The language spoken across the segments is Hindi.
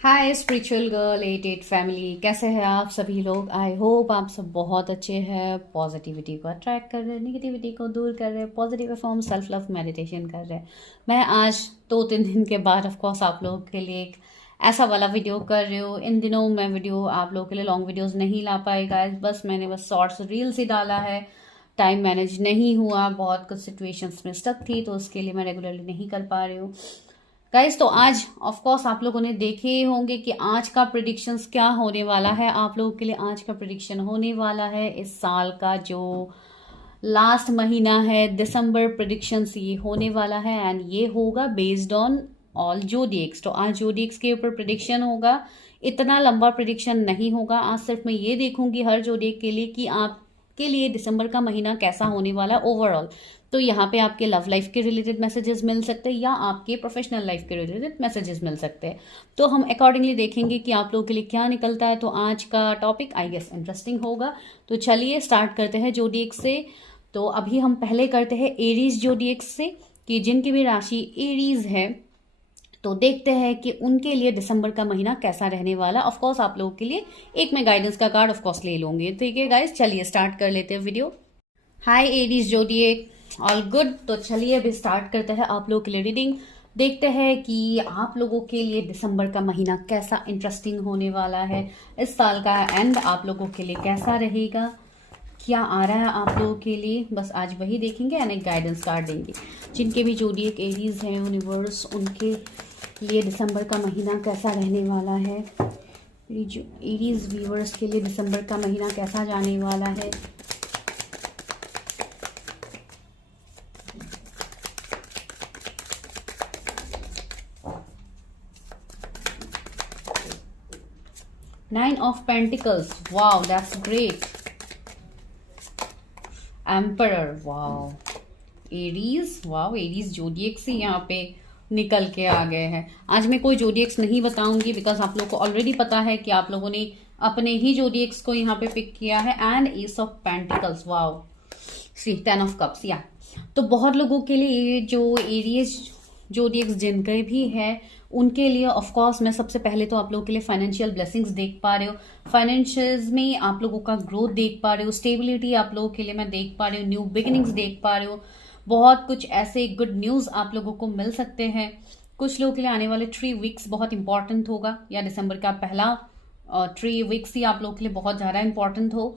हाय स्पिरिचुअल गर्ल 88 फैमिली, कैसे हैं आप सभी लोग। आई होप आप सब बहुत अच्छे हैं। पॉजिटिविटी को अट्रैक्ट कर रहे हैं, नेगेटिविटी को दूर कर रहे हैं, positive form self love meditation कर रहे हैं। मैं आज 2-3 दिन के बाद ऑफ कोर्स आप लोगों के लिए एक ऐसा वाला वीडियो कर रही हूँ। इन दिनों मैं वीडियो आप लोगों के लिए लॉन्ग वीडियोज़ नहीं ला पाई गाइस, मैंने बस शॉर्ट्स रील्स ही डाला है। टाइम मैनेज नहीं हुआ, बहुत कुछ सिचुएशंस में स्टक थी, तो उसके लिए मैं रेगुलरली नहीं कर पा रही हूँ गाइस। तो आज ऑफ कोर्स आप लोगों ने देखे ही होंगे कि आज का प्रिडिक्शंस क्या होने वाला है। आप लोगों के लिए आज का प्रिडिक्शन होने वाला है इस साल का जो लास्ट महीना है दिसंबर, प्रिडिक्शंस ये होने वाला है एंड ये होगा बेस्ड ऑन ऑल जोडिएक्स। तो आज जोडिएक्स के ऊपर प्रिडिक्शन होगा। इतना लंबा प्रिडिक्शन नहीं होगा, आज सिर्फ मैं ये देखूंगी हर जोडिएक के लिए कि आपके लिए दिसंबर का महीना कैसा होने वाला है ओवरऑल। तो यहाँ पे आपके लव लाइफ के रिलेटेड मैसेजेस मिल सकते हैं या आपके प्रोफेशनल लाइफ के रिलेटेड मैसेजेस मिल सकते हैं। तो हम अकॉर्डिंगली देखेंगे कि आप लोगों के लिए क्या निकलता है। तो आज का टॉपिक आई गेस इंटरेस्टिंग होगा। तो चलिए स्टार्ट करते हैं जोडिएक्स से। तो अभी हम पहले करते हैं एरीज जोडिएक्स से, कि जिनकी भी राशि एरीज है तो देखते हैं कि उनके लिए दिसंबर का महीना कैसा रहने वाला। ऑफ कोर्स आप लोगों के लिए एक मैं गाइडेंस का कार्ड ऑफ कोर्स ले लूंगी। ठीक है गाइस, चलिए स्टार्ट कर लेते हैं वीडियो। हाय एरीज जोडिएक, ऑल गुड। तो चलिए अभी स्टार्ट करते हैं आप लोगों के लिए रीडिंग। देखते हैं कि आप लोगों के लिए दिसंबर का महीना कैसा इंटरेस्टिंग होने वाला है। इस साल का एंड आप लोगों के लिए कैसा रहेगा, क्या आ रहा है आप लोगों के लिए, बस आज वही देखेंगे एंड एक गाइडेंस कार्ड देंगे। जिनके भी जोडिएक एरीज हैं यूनिवर्स, उनके लिए दिसंबर का महीना कैसा रहने वाला है। एरीज व्यूअर्स के लिए दिसंबर का महीना कैसा जाने वाला है। Nine of Pentacles, wow, that's great. Emperor, wow. Aries, wow, Aries zodiacs ही यहाँ पे निकल के आ गए हैं। आज मैं कोई जोडिएक्स नहीं बताऊंगी बिकॉज आप लोगों को ऑलरेडी पता है कि आप लोगों ने अपने ही जोडिएक्स को यहाँ पे पिक किया है। And ace of pentacles, wow, see 10 of cups, या तो बहुत लोगों के लिए ये जो एरीज जोडिएक्स जिनके भी है उनके लिए ऑफ कोर्स मैं सबसे पहले तो आप लोगों के लिए फाइनेंशियल ब्लेसिंग्स देख पा रहे हो। फाइनेंशियल्स में आप लोगों का ग्रोथ देख पा रहे हो, स्टेबिलिटी आप लोगों के लिए मैं देख पा रही हूँ, न्यू बिगिनिंग्स देख पा रहे हो। बहुत कुछ ऐसे गुड न्यूज आप लोगों को मिल सकते हैं। कुछ लोगों के लिए आने वाले 3 वीक्स बहुत इंपॉर्टेंट होगा, या दिसंबर का पहला 3 वीक्स ही आप लोगों के लिए बहुत ज़्यादा इंपॉर्टेंट हो,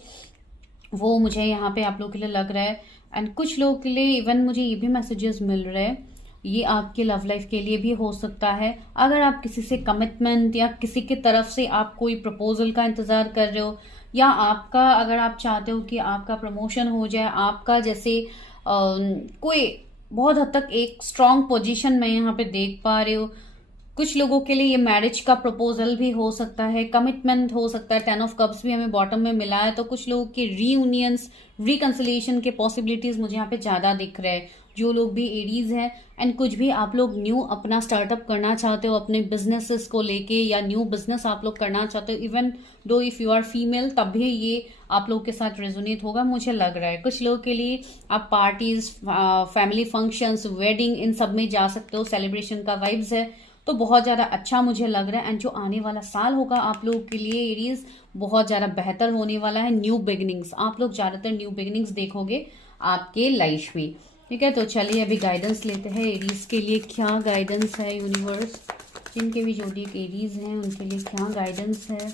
वो मुझे यहाँ पे आप लोगों के लिए लग रहा है। एंड कुछ लोगों के लिए इवन मुझे ये भी मैसेजेस मिल रहे हैं, ये आपके लव लाइफ के लिए भी हो सकता है। अगर आप किसी से कमिटमेंट या किसी की तरफ से आप कोई प्रपोजल का इंतजार कर रहे हो, या आपका अगर आप चाहते हो कि आपका प्रमोशन हो जाए, आपका जैसे कोई बहुत हद तक एक स्ट्रांग पोजीशन में यहाँ पे देख पा रहे हो। कुछ लोगों के लिए ये मैरिज का प्रपोजल भी हो सकता है, कमिटमेंट हो सकता है। 10 ऑफ कप्स भी हमें बॉटम में मिला है, तो कुछ लोगों के रीयूनियंस, रिकंसिलिएशन के पॉसिबिलिटीज मुझे यहाँ पे ज्यादा दिख रहे हैं। जो लोग भी एरीज हैं एंड कुछ भी आप लोग न्यू अपना स्टार्टअप करना चाहते हो अपने बिजनेसेस को लेके, या न्यू बिजनेस आप लोग करना चाहते हो, even though if you are female तब भी ये आप लोग के साथ रेजोनेट होगा मुझे लग रहा है। कुछ लोगों के लिए आप पार्टीज, फैमिली फंक्शंस, वेडिंग, इन सब में जा सकते हो, सेलिब्रेशन का वाइब्स है, तो बहुत ज्यादा अच्छा मुझे लग रहा है। एंड जो आने वाला साल होगा आप लोगों के लिए एरीज बहुत ज्यादा बेहतर होने वाला है। न्यू बिगिनिंग्स, आप लोग ज्यादातर न्यू बिगिनिंग्स देखोगे आपके लाइफ में। ठीक है, तो चलिए अभी गाइडेंस लेते हैं एरीज के लिए। क्या गाइडेंस है यूनिवर्स, जिनके भी जोडिएक एरीज हैं उनके लिए क्या गाइडेंस है।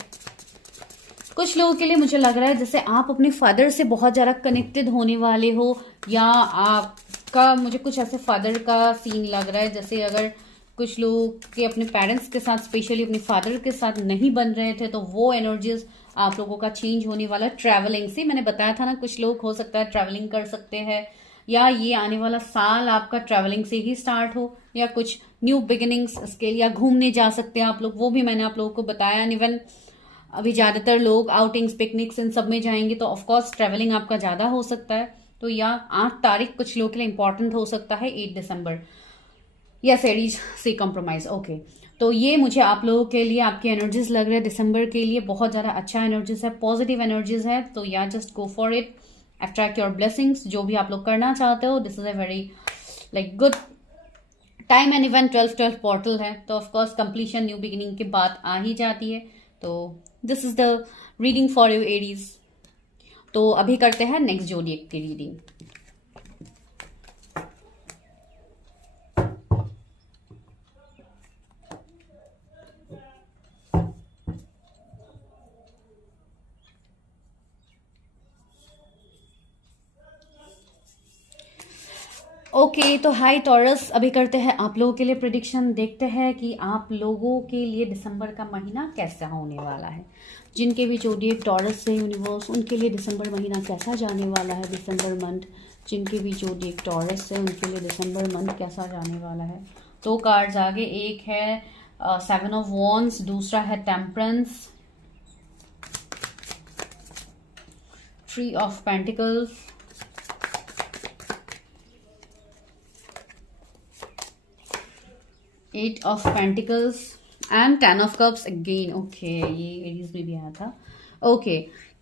कुछ लोगों के लिए मुझे लग रहा है जैसे आप अपने फादर से बहुत ज्यादा कनेक्टेड होने वाले हो, या आपका मुझे कुछ ऐसे फादर का सीन लग रहा है। जैसे अगर कुछ लोग के अपने पेरेंट्स के साथ, स्पेशली अपने फादर के साथ नहीं बन रहे थे, तो वो एनर्जीज आप लोगों का चेंज होने वाला है ट्रैवलिंग से। मैंने बताया था ना, कुछ लोग हो सकता है ट्रैवलिंग कर सकते हैं, या ये आने वाला साल आपका ट्रैवलिंग से ही स्टार्ट हो, या कुछ न्यू बिगिनिंग्स इसके लिए, या घूमने जा सकते हैं आप लोग, वो भी मैंने आप लोगों को बताया। इवन अभी ज्यादातर लोग आउटिंग्स, पिकनिक्स, इन सब में जाएंगे, तो ऑफकोर्स ट्रैवलिंग आपका ज्यादा हो सकता है। तो या 8 तारीख कुछ लोगों के लिए इंपॉर्टेंट हो सकता है, 8 दिसंबर, यस एरीज सी कंप्रोमाइज, ओके। तो ये मुझे आप लोगों के लिए आपकी एनर्जीज लग रहे हैं दिसंबर के लिए बहुत ज्यादा अच्छा एनर्जीज है, पॉजिटिव एनर्जीज है। तो या just go for it, attract your blessings, जो भी आप लोग करना चाहते हो, this is a very like good time and event 12-12 portal है, तो ऑफकोर्स कंप्लीशन न्यू बिगिनिंग की बात आ ही जाती है। तो this is the reading for you Aries. तो अभी करते हैं नेक्स्ट जोडिएक की रीडिंग। ओके तो हाय टॉरस, अभी करते हैं आप लोगों के लिए प्रिडिक्शन। देखते हैं कि आप लोगों के लिए दिसंबर का महीना कैसा होने वाला है। जिनके भी जोडिएक टॉरस से यूनिवर्स, उनके लिए दिसंबर महीना कैसा जाने वाला है, दिसंबर मंथ। जिनके भी जोडिएक टॉरस से, उनके लिए दिसंबर मंथ कैसा जाने वाला है। दो कार्ड्स आगे, एक है 7 ऑफ वॉन्ड्स, दूसरा है temperance, 3 of pentacles, 8 of pentacles and 10 of cups again. Okay, ये एरीज में भी आया था। ओके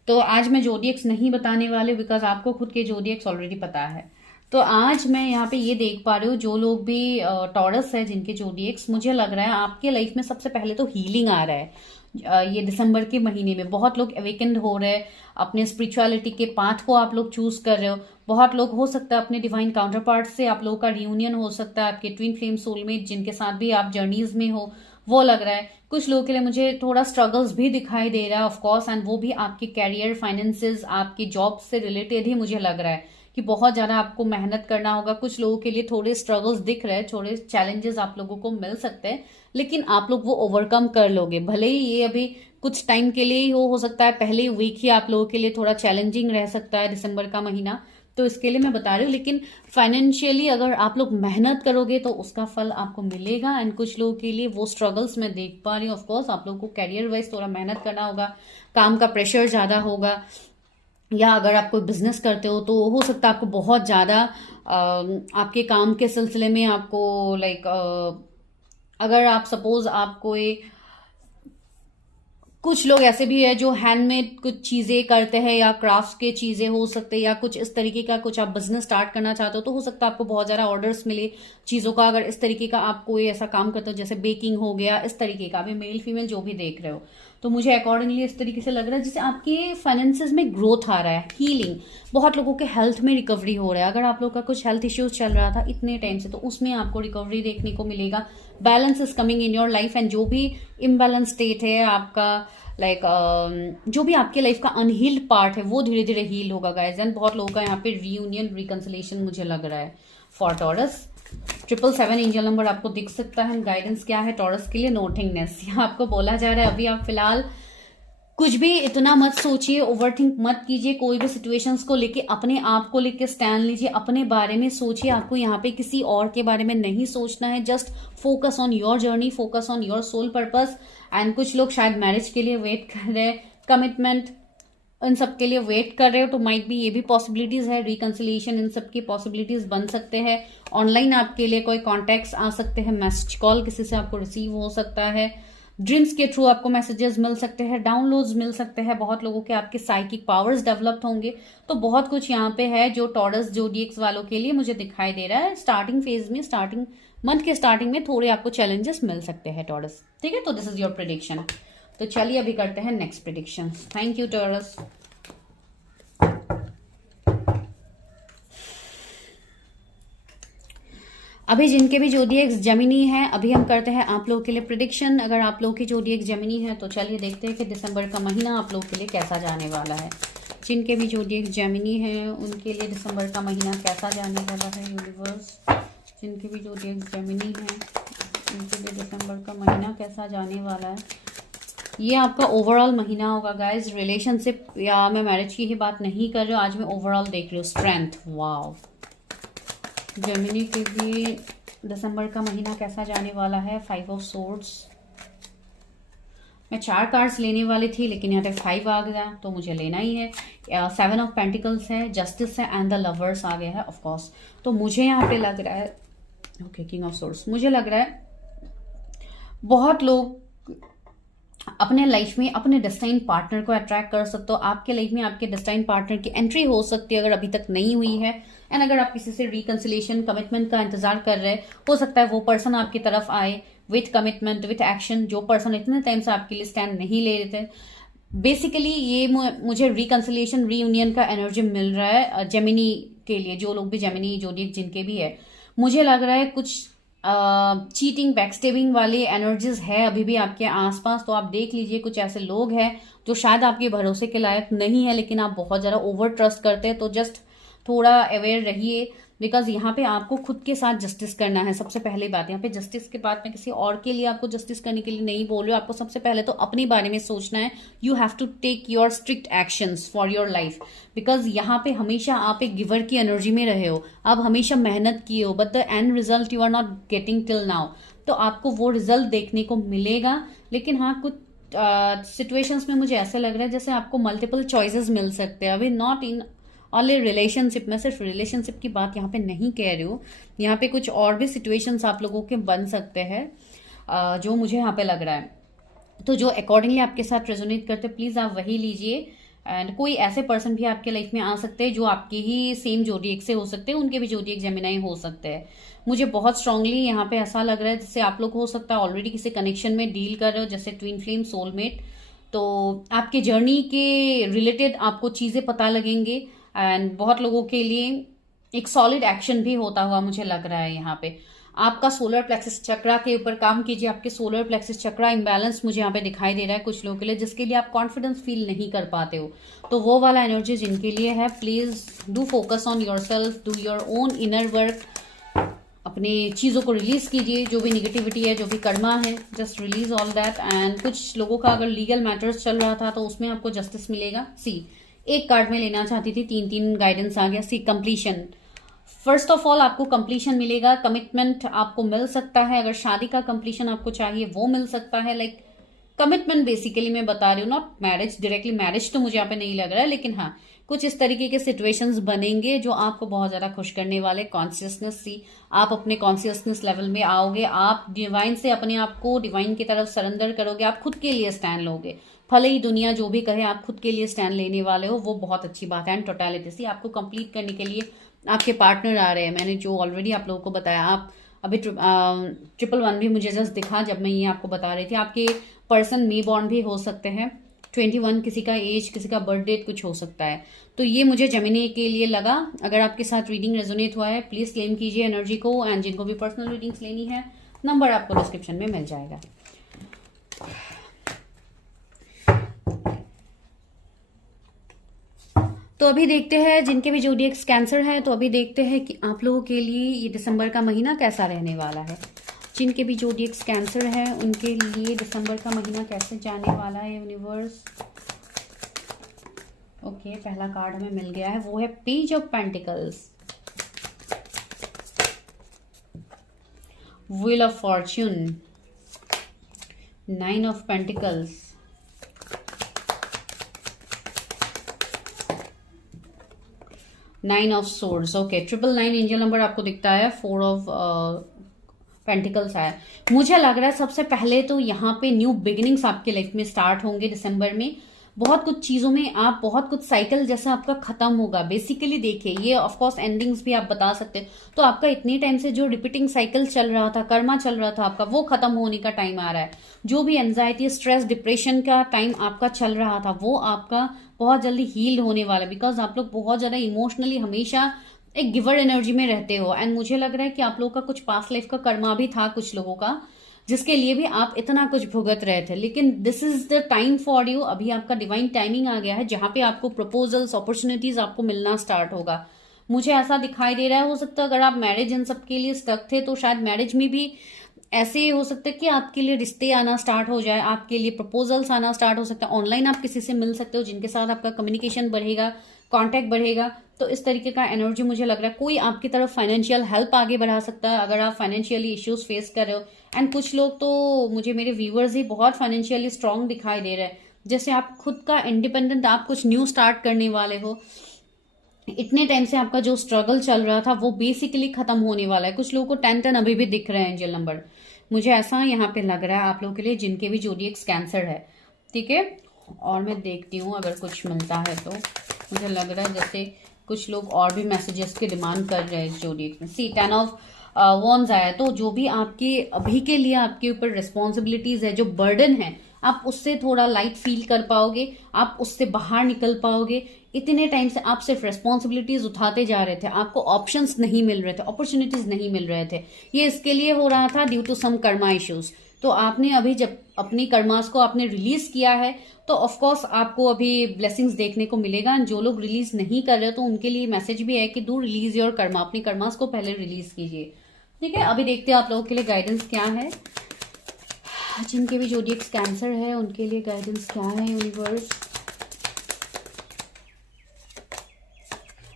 तो आज मैं जोडिएक्स नहीं बताने वाले बिकॉज आपको खुद के जोडिएक्स ऑलरेडी पता है। तो आज मैं यहाँ पे ये देख पा रही हूँ, जो लोग भी टॉरस है जिनके जोडिएक्स, मुझे लग रहा है आपके लाइफ में सबसे पहले तो हीलिंग आ रहा है। ये दिसंबर के महीने में बहुत लोग अवेकेंड हो रहे हैं, अपने स्पिरिचुअलिटी के पाथ को आप लोग चूज कर रहे हो। बहुत लोग हो सकता है अपने डिवाइन काउंटर पार्ट से आप लोगों का रियूनियन हो सकता है, आपके ट्विन फ्लेम सोलमेट जिनके साथ भी आप जर्नीज में हो, वो लग रहा है। कुछ लोगों के लिए मुझे थोड़ा स्ट्रगल्स भी दिखाई दे रहा है ऑफ कोर्स, एंड वो भी आपके कैरियर, फाइनेंसेस, आपकी जॉब से रिलेटेड ही मुझे लग रहा है कि बहुत ज्यादा आपको मेहनत करना होगा। कुछ लोगों के लिए थोड़े स्ट्रगल्स दिख रहे हैं, थोड़े चैलेंजेस आप लोगों को मिल सकते हैं, लेकिन आप लोग वो ओवरकम कर लोगे। भले ही ये अभी कुछ टाइम के लिए ही हो सकता है पहले वीक ही आप लोगों के लिए थोड़ा चैलेंजिंग रह सकता है दिसंबर का महीना, तो इसके लिए मैं बता रही हूँ। लेकिन फाइनेंशियली अगर आप लोग मेहनत करोगे तो उसका फल आपको मिलेगा। एंड कुछ लोगों के लिए वो स्ट्रगल्स मैं देख पा रही हूँ। ऑफकोर्स आप लोगों को कैरियर वाइज थोड़ा मेहनत करना होगा, काम का प्रेशर ज्यादा होगा, या अगर आप कोई बिजनेस करते हो तो हो सकता है आपको बहुत ज्यादा आपके काम के सिलसिले में आपको लाइक अगर आप सपोज आप कोई, कुछ लोग ऐसे भी है जो हैंडमेड कुछ चीजें करते हैं या क्राफ्ट के चीजें हो सकते हैं, या कुछ इस तरीके का कुछ आप बिजनेस स्टार्ट करना चाहते हो तो हो सकता है आपको बहुत ज्यादा ऑर्डर्स मिले चीजों का। अगर इस तरीके का आप कोई ऐसा काम करते हो जैसे बेकिंग हो गया, इस तरीके का, अभी मेल फीमेल जो भी देख रहे हो, तो मुझे अकॉर्डिंगली इस तरीके से लग रहा है जिससे आपके फाइनेंसेस में ग्रोथ आ रहा है, हीलिंग। बहुत लोगों के हेल्थ में रिकवरी हो रहा है। अगर आप लोग का कुछ हेल्थ इश्यूज चल रहा था इतने टाइम से, तो उसमें आपको रिकवरी देखने को मिलेगा। Balance is coming in your life, and जो भी इम्बैलेंस स्टेट है आपका, लाइक जो भी आपके लाइफ का अनहील्ड पार्ट है वो धीरे धीरे हील होगा गाइज। एंड बहुत लोगों का यहाँ पे रीयूनियन, रिकंसिलेशन मुझे लग रहा है फॉर टॉरस। 777 एंजल नंबर आपको दिख सकता है। गाइडेंस क्या है टॉरस के लिए? नोथिंगनेस। यहाँ आपको बोला जा रहा है अभी आप फिलहाल कुछ भी इतना मत सोचिए, ओवरथिंक मत कीजिए कोई भी सिचुएशंस को लेके, अपने आप को लेके स्टैंड लीजिए, अपने बारे में सोचिए। आपको यहाँ पे किसी और के बारे में नहीं सोचना है, just focus on your journey, focus on your soul purpose. And कुछ लोग शायद मैरिज के लिए वेट कर रहे हैं, कमिटमेंट इन सब के लिए वेट कर रहे हो, तो माइट बी ये भी पॉसिबिलिटीज है, रिकंसिलिएशन इन सब की पॉसिबिलिटीज बन सकते हैं। ऑनलाइन आपके लिए कोई कॉन्टेक्ट्स आ सकते हैं, मैसेज कॉल किसी से आपको रिसीव हो सकता है, ड्रीम्स के थ्रू आपको मैसेजेस मिल सकते हैं, डाउनलोड्स मिल सकते हैं, बहुत लोगों के आपके साइकिक पावर्स डेवलप होंगे। तो बहुत कुछ यहाँ पे है जो टॉरस जोडिएक्स वालों के लिए मुझे दिखाई दे रहा है। स्टार्टिंग फेज में, स्टार्टिंग मंथ के स्टार्टिंग में थोड़े आपको चैलेंजेस मिल सकते हैं टॉरस, ठीक है। तो दिस इज योर प्रिडिक्शन। तो चलिए अभी करते हैं next prediction. Thank you taurus. अभी जिनके भी जोडिएक्स जेमिनी है, अभी हम करते हैं आप लोगों के लिए प्रिडिक्शन। अगर आप लोग की जोडिएक्स जेमिनी है तो चलिए देखते हैं कि दिसंबर का महीना आप लोग के लिए कैसा जाने वाला है। जिनके भी जोडिएक्स जेमिनी है उनके लिए दिसंबर का महीना कैसा जाने वाला है यूनिवर्स। जिनके भी जोडिएक्स जेमिनी है उनके लिए दिसंबर का महीना कैसा जाने वाला है। ये आपका ओवरऑल महीना होगा गाइज। रिलेशनशिप या मैं मैरिज की ही बात नहीं कर रही हूँ, आज मैं ओवरऑल देख रही हूँ। स्ट्रेंथ, वाव। जेमिनी के भी दिसंबर का महीना कैसा जाने वाला है। 5 ऑफ सोर्ड्स। मैं 4 कार्ड्स लेने वाली थी लेकिन यहाँ पे 5 आ गया तो मुझे लेना ही है। 7 ऑफ पेंटिकल्स है, जस्टिस है एंड द लवर्स आ गया है ऑफ कोर्स। तो मुझे यहाँ पे लग रहा है ओके, किंग ऑफ सोर्ड्स। मुझे लग रहा है बहुत लोग अपने लाइफ में अपने डेस्टाइन पार्टनर को अट्रैक्ट कर सकते हो। आपके लाइफ में आपके डेस्टाइन पार्टनर की एंट्री हो सकती है अगर अभी तक नहीं हुई है। एंड अगर आप किसी से रिकंसिलिएशन कमिटमेंट का इंतजार कर रहे हैं, हो सकता है वो पर्सन आपकी तरफ आए विथ कमिटमेंट विथ एक्शन। जो पर्सन इतने टाइम से आपके लिए स्टैंड नहीं ले रहे थे, बेसिकली ये मुझे रिकंसिलिएशन रीयूनियन का एनर्जी मिल रहा है जेमिनी के लिए। जो लोग भी जेमिनी जोडिएक जिनके भी है, मुझे लग रहा है कुछ चीटिंग बैकस्टेबिंग वाले एनर्जीज है अभी भी आपके आसपास। तो आप देख लीजिए, कुछ ऐसे लोग हैं जो शायद आपके भरोसे के लायक नहीं है, लेकिन आप बहुत ज़्यादा ओवर ट्रस्ट करते हैं। तो जस्ट थोड़ा अवेयर रहिए, बिकॉज यहाँ पे आपको खुद के साथ जस्टिस करना है। सबसे पहले बात यहाँ पे जस्टिस के बाद में किसी और के लिए आपको जस्टिस करने के लिए नहीं बोल रहे हो। आपको सबसे पहले तो अपने बारे में सोचना है। You have to take your strict actions for your life, because यहाँ पे हमेशा आप एक गिवर की एनर्जी में रहे हो। आप हमेशा मेहनत किए हो, but the end result you are not getting till now. तो आपको वो रिजल्ट देखने को मिलेगा, लेकिन हाँ कुछ सिचुएशंस में मुझे ऐसा लग रहा है जैसे आपको मल्टीपल चॉइसेस मिल सकते हैं। अभी नॉट इन ऑनली रिलेशनशिप, मैं सिर्फ रिलेशनशिप की बात यहाँ पे नहीं कह रही हूँ। यहाँ पे कुछ और भी सिचुएशंस आप लोगों के बन सकते हैं जो मुझे यहाँ पे लग रहा है। तो जो अकॉर्डिंगली आपके साथ रेजोनेट करते, प्लीज आप वही लीजिए। एंड कोई ऐसे पर्सन भी आपके लाइफ में आ सकते हैं जो आपके ही सेम जोडिएक से हो सकते हैं, उनके भी जोडिएक जेमिनाई हो सकते हैं। मुझे बहुत स्ट्रांगली यहाँ पे ऐसा लग रहा है जैसे आप लोग हो सकता है ऑलरेडी किसी कनेक्शन में डील कर रहे हो, जैसे ट्विन फ्लेम, सोलमेट। तो आपके जर्नी के रिलेटेड आपको चीजें पता लगेंगे एंड बहुत लोगों के लिए एक सॉलिड एक्शन भी होता हुआ मुझे लग रहा है। यहाँ पे आपका सोलर प्लेक्सिस चक्रा के ऊपर काम कीजिए। आपके सोलर प्लेक्सिस चक्रा इम्बैलेंस मुझे यहाँ पे दिखाई दे रहा है कुछ लोगों के लिए, जिसके लिए आप कॉन्फिडेंस फील नहीं कर पाते हो। तो वो वाला एनर्जी जिनके लिए है, please do focus on your self, do your own inner work. अपने चीज़ों को रिलीज कीजिए, जो भी निगेटिविटी है, जो भी कर्मा है, just release all that. And कुछ लोगों का अगर लीगल मैटर्स चल रहा था तो उसमें आपको जस्टिस मिलेगा। सी एक कार्ड में लेना चाहती थी, 3 गाइडेंस आ गया। सी कंप्लीशन, फर्स्ट ऑफ ऑल आपको कंप्लीशन मिलेगा। कमिटमेंट आपको मिल सकता है, अगर शादी का कंप्लीशन आपको चाहिए वो मिल सकता है। लाइक कमिटमेंट बेसिकली मैं बता रही हूँ, नॉट मैरिज डायरेक्टली। मैरिज तो मुझे यहाँ पे नहीं लग रहा है, लेकिन हाँ कुछ इस तरीके के सिचुएशंस बनेंगे जो आपको बहुत ज्यादा खुश करने वाले। कॉन्शियसनेस, सी आप अपने कॉन्शियसनेस लेवल में आओगे, आप डिवाइन से अपने आप को डिवाइन की तरफ सरेंडर करोगे, आप खुद के लिए स्टैंड लोगे। भले ही दुनिया जो भी कहे, आप खुद के लिए स्टैंड लेने वाले हो, वो बहुत अच्छी बात है। एंड टोटलिटी, सी आपको कंप्लीट करने के लिए आपके पार्टनर आ रहे हैं। मैंने जो ऑलरेडी आप लोगों को बताया, आप अभी 111 भी मुझे जस्ट दिखा जब मैं ये आपको बता रही थी। आपके पर्सन मे बॉर्न भी हो सकते हैं, 21 किसी का एज, किसी का बर्थ डेट कुछ हो सकता है। तो ये मुझे जेमिनी के लिए लगा। अगर आपके साथ रीडिंग रेजोनेट हुआ है, प्लीज क्लेम कीजिए एनर्जी को। एंड जिनको भी पर्सनल रीडिंग्स लेनी है, नंबर आपको डिस्क्रिप्शन में मिल जाएगा। तो अभी देखते हैं जिनके भी जोडिएक्स कैंसर है, तो अभी देखते हैं कि आप लोगों के लिए ये दिसंबर का महीना कैसा रहने वाला है। जिनके भी जोडिएक्स कैंसर है उनके लिए दिसंबर का महीना कैसे जाने वाला है यूनिवर्स। ओके, पहला कार्ड हमें मिल गया है, वो है page of pentacles, wheel of Fortune, 9 of pentacles, 9 of swords. Okay, 999 angel number आपको दिखता है, 4 ऑफ पेंटिकल्स आया। मुझे लग रहा है सबसे पहले तो यहाँ पे न्यू बिगिनिंग्स आपके लाइफ में स्टार्ट होंगे दिसंबर में। बहुत कुछ चीजों में आप बहुत कुछ साइकिल जैसा आपका खत्म होगा। बेसिकली देखिए, ये ऑफ कोर्स एंडिंग्स भी आप बता सकते हैं। तो आपका इतने टाइम से जो रिपीटिंग साइकिल चल रहा था, कर्मा चल रहा था आपका, वो खत्म होने का टाइम आ रहा है। जो भी एंजाइटी, स्ट्रेस, डिप्रेशन का टाइम आपका चल रहा था, वो आपका बहुत जल्दी हील होने वाला है। बिकॉज आप लोग बहुत ज्यादा इमोशनली हमेशा एक गिवर एनर्जी में रहते हो। एंड मुझे लग रहा है कि आप लोगों का कुछ पास्ट लाइफ का कर्मा भी था कुछ लोगों का, जिसके लिए भी आप इतना कुछ भुगत रहे थे। लेकिन this is the time for you. अभी आपका डिवाइन टाइमिंग आ गया है जहां पे आपको प्रपोजल्स, अपॉर्चुनिटीज आपको मिलना स्टार्ट होगा। मुझे ऐसा दिखाई दे रहा है, हो सकता है अगर आप मैरिज इन सब के लिए स्टक थे तो शायद मैरिज में भी ऐसे हो सकता है कि आपके लिए रिश्ते आना स्टार्ट हो जाए, आपके लिए प्रपोजल्स आना स्टार्ट हो सकता है। ऑनलाइन आप किसी से मिल सकते हो जिनके साथ आपका कम्युनिकेशन बढ़ेगा, कांटेक्ट बढ़ेगा। तो इस तरीके का एनर्जी मुझे लग रहा है। कोई आपकी तरफ फाइनेंशियल हेल्प आगे बढ़ा सकता है अगर आप फाइनेंशियली इश्यूज फेस कर रहे हो। एंड कुछ लोग तो मुझे, मेरे व्यूअर्स ही बहुत फाइनेंशियली स्ट्रांग दिखाई दे रहे हैं, जैसे आप खुद का इंडिपेंडेंट, आप कुछ न्यू स्टार्ट करने वाले हो। इतने टाइम से आपका जो स्ट्रगल चल रहा था वो बेसिकली खत्म होने वाला है। कुछ लोगों को 10 अभी भी दिख रहे हैं एंजल नंबर, मुझे ऐसा यहाँ पे लग रहा है आप लोगों के लिए जिनके भी जोडिएक्स कैंसर है। ठीक है, और मैं देखती हूँ अगर कुछ मिलता है तो। मुझे लग रहा है जैसे कुछ लोग और भी मैसेजेस की डिमांड कर रहे हैं इस जोडिएक में। सी 10 ऑफ वॉन्ड्स आया, तो जो भी आपके अभी के लिए आपके ऊपर रिस्पॉन्सिबिलिटीज है, जो बर्डन है, आप उससे थोड़ा लाइट फील कर पाओगे, आप उससे बाहर निकल पाओगे। इतने टाइम से आप सिर्फ रिस्पॉन्सिबिलिटीज उठाते जा रहे थे, आपको ऑप्शंस नहीं मिल रहे थे, अपॉर्चुनिटीज नहीं मिल रहे थे। ये इसके लिए हो रहा था due to some karma issues. तो आपने अभी जब अपनी कर्मास को आपने रिलीज किया है तो ऑफ कोर्स आपको अभी ब्लेसिंग्स देखने को मिलेगा। जो लोग रिलीज नहीं कर रहे तो उनके लिए मैसेज भी है कि डू रिलीज योर कर्मा, अपनी कर्मास को पहले रिलीज कीजिए। ठीक है, अभी देखते हैं आप लोगों के लिए गाइडेंस क्या है। जिनके भी जोडिएक्स कैंसर है उनके लिए गाइडेंस क्या है यूनिवर्स।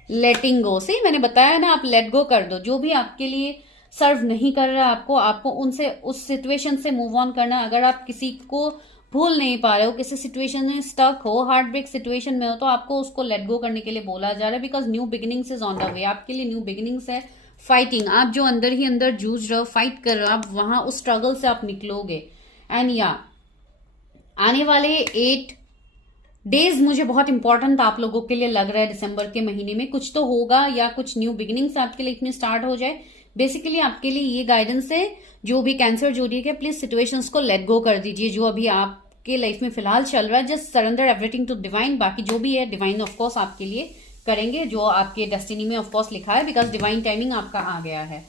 लेटिंग गो, सी मैंने बताया ना, आप लेट गो कर दो। जो भी आपके लिए सर्व नहीं कर रहा आपको उनसे, उस सिचुएशन से मूव ऑन करना। अगर आप किसी को भूल नहीं पा रहे हो, किसी सिचुएशन में स्टक हो, हार्ट ब्रेक सिचुएशन में हो, तो आपको उसको लेट गो करने के लिए बोला जा रहा है। Because new beginnings is on the way, आपके लिए न्यू बिगिनिंग्स है। फाइटिंग, आप जो अंदर ही अंदर जूझ रहे हो, फाइट कर रहे हो, आप वहां उस स्ट्रगल से आप निकलोगे। एंड या आने वाले 8 डेज मुझे बहुत इंपॉर्टेंट आप लोगों के लिए लग रहा है। दिसंबर के महीने में कुछ तो होगा या कुछ न्यू बिगिनिंग्स आपके लाइफ में स्टार्ट हो जाए। बेसिकली आपके लिए ये गाइडेंस है। जो भी कैंसर जोडिएक है, प्लीज सिचुएशंस को लेट गो कर दीजिए। जो अभी आपके लाइफ में फिलहाल चल रहा है, just surrender everything to divine. बाकी जो भी है डिवाइन ऑफ कोर्स आपके लिए करेंगे, जो आपके डेस्टिनी में ऑफ कोर्स लिखा है, बिकॉज डिवाइन टाइमिंग आपका आ गया है।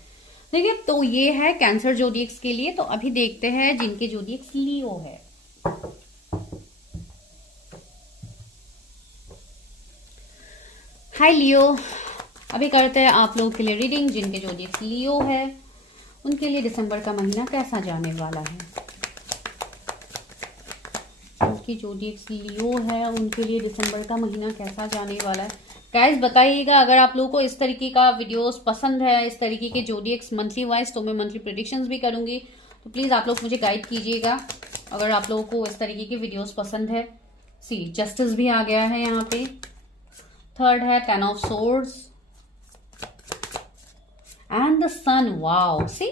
ठीक है, तो ये है कैंसर जोडिएक्स के लिए। तो अभी देखते हैं जिनके जोडिएक्स लियो है। हाय लियो, अभी करते हैं आप लोगों के लिए रीडिंग। जिनके जोडिएक्स लियो है उनके लिए दिसंबर का महीना कैसा जाने वाला है। उनकी जोडिएक्स लियो है उनके लिए दिसंबर का महीना कैसा जाने वाला है। गाइस बताइएगा अगर आप लोगों को इस तरीके का वीडियोस पसंद है, इस तरीके के जोडिएक्स मंथली वाइज, तो मैं मंथली प्रेडिक्शंस भी करूंगी। तो प्लीज आप लोग मुझे गाइड कीजिएगा अगर आप लोगों को इस तरीके की वीडियोस पसंद है। सी जस्टिस भी आ गया है यहाँ पे, थर्ड है 10 of swords and the sun. Wow, see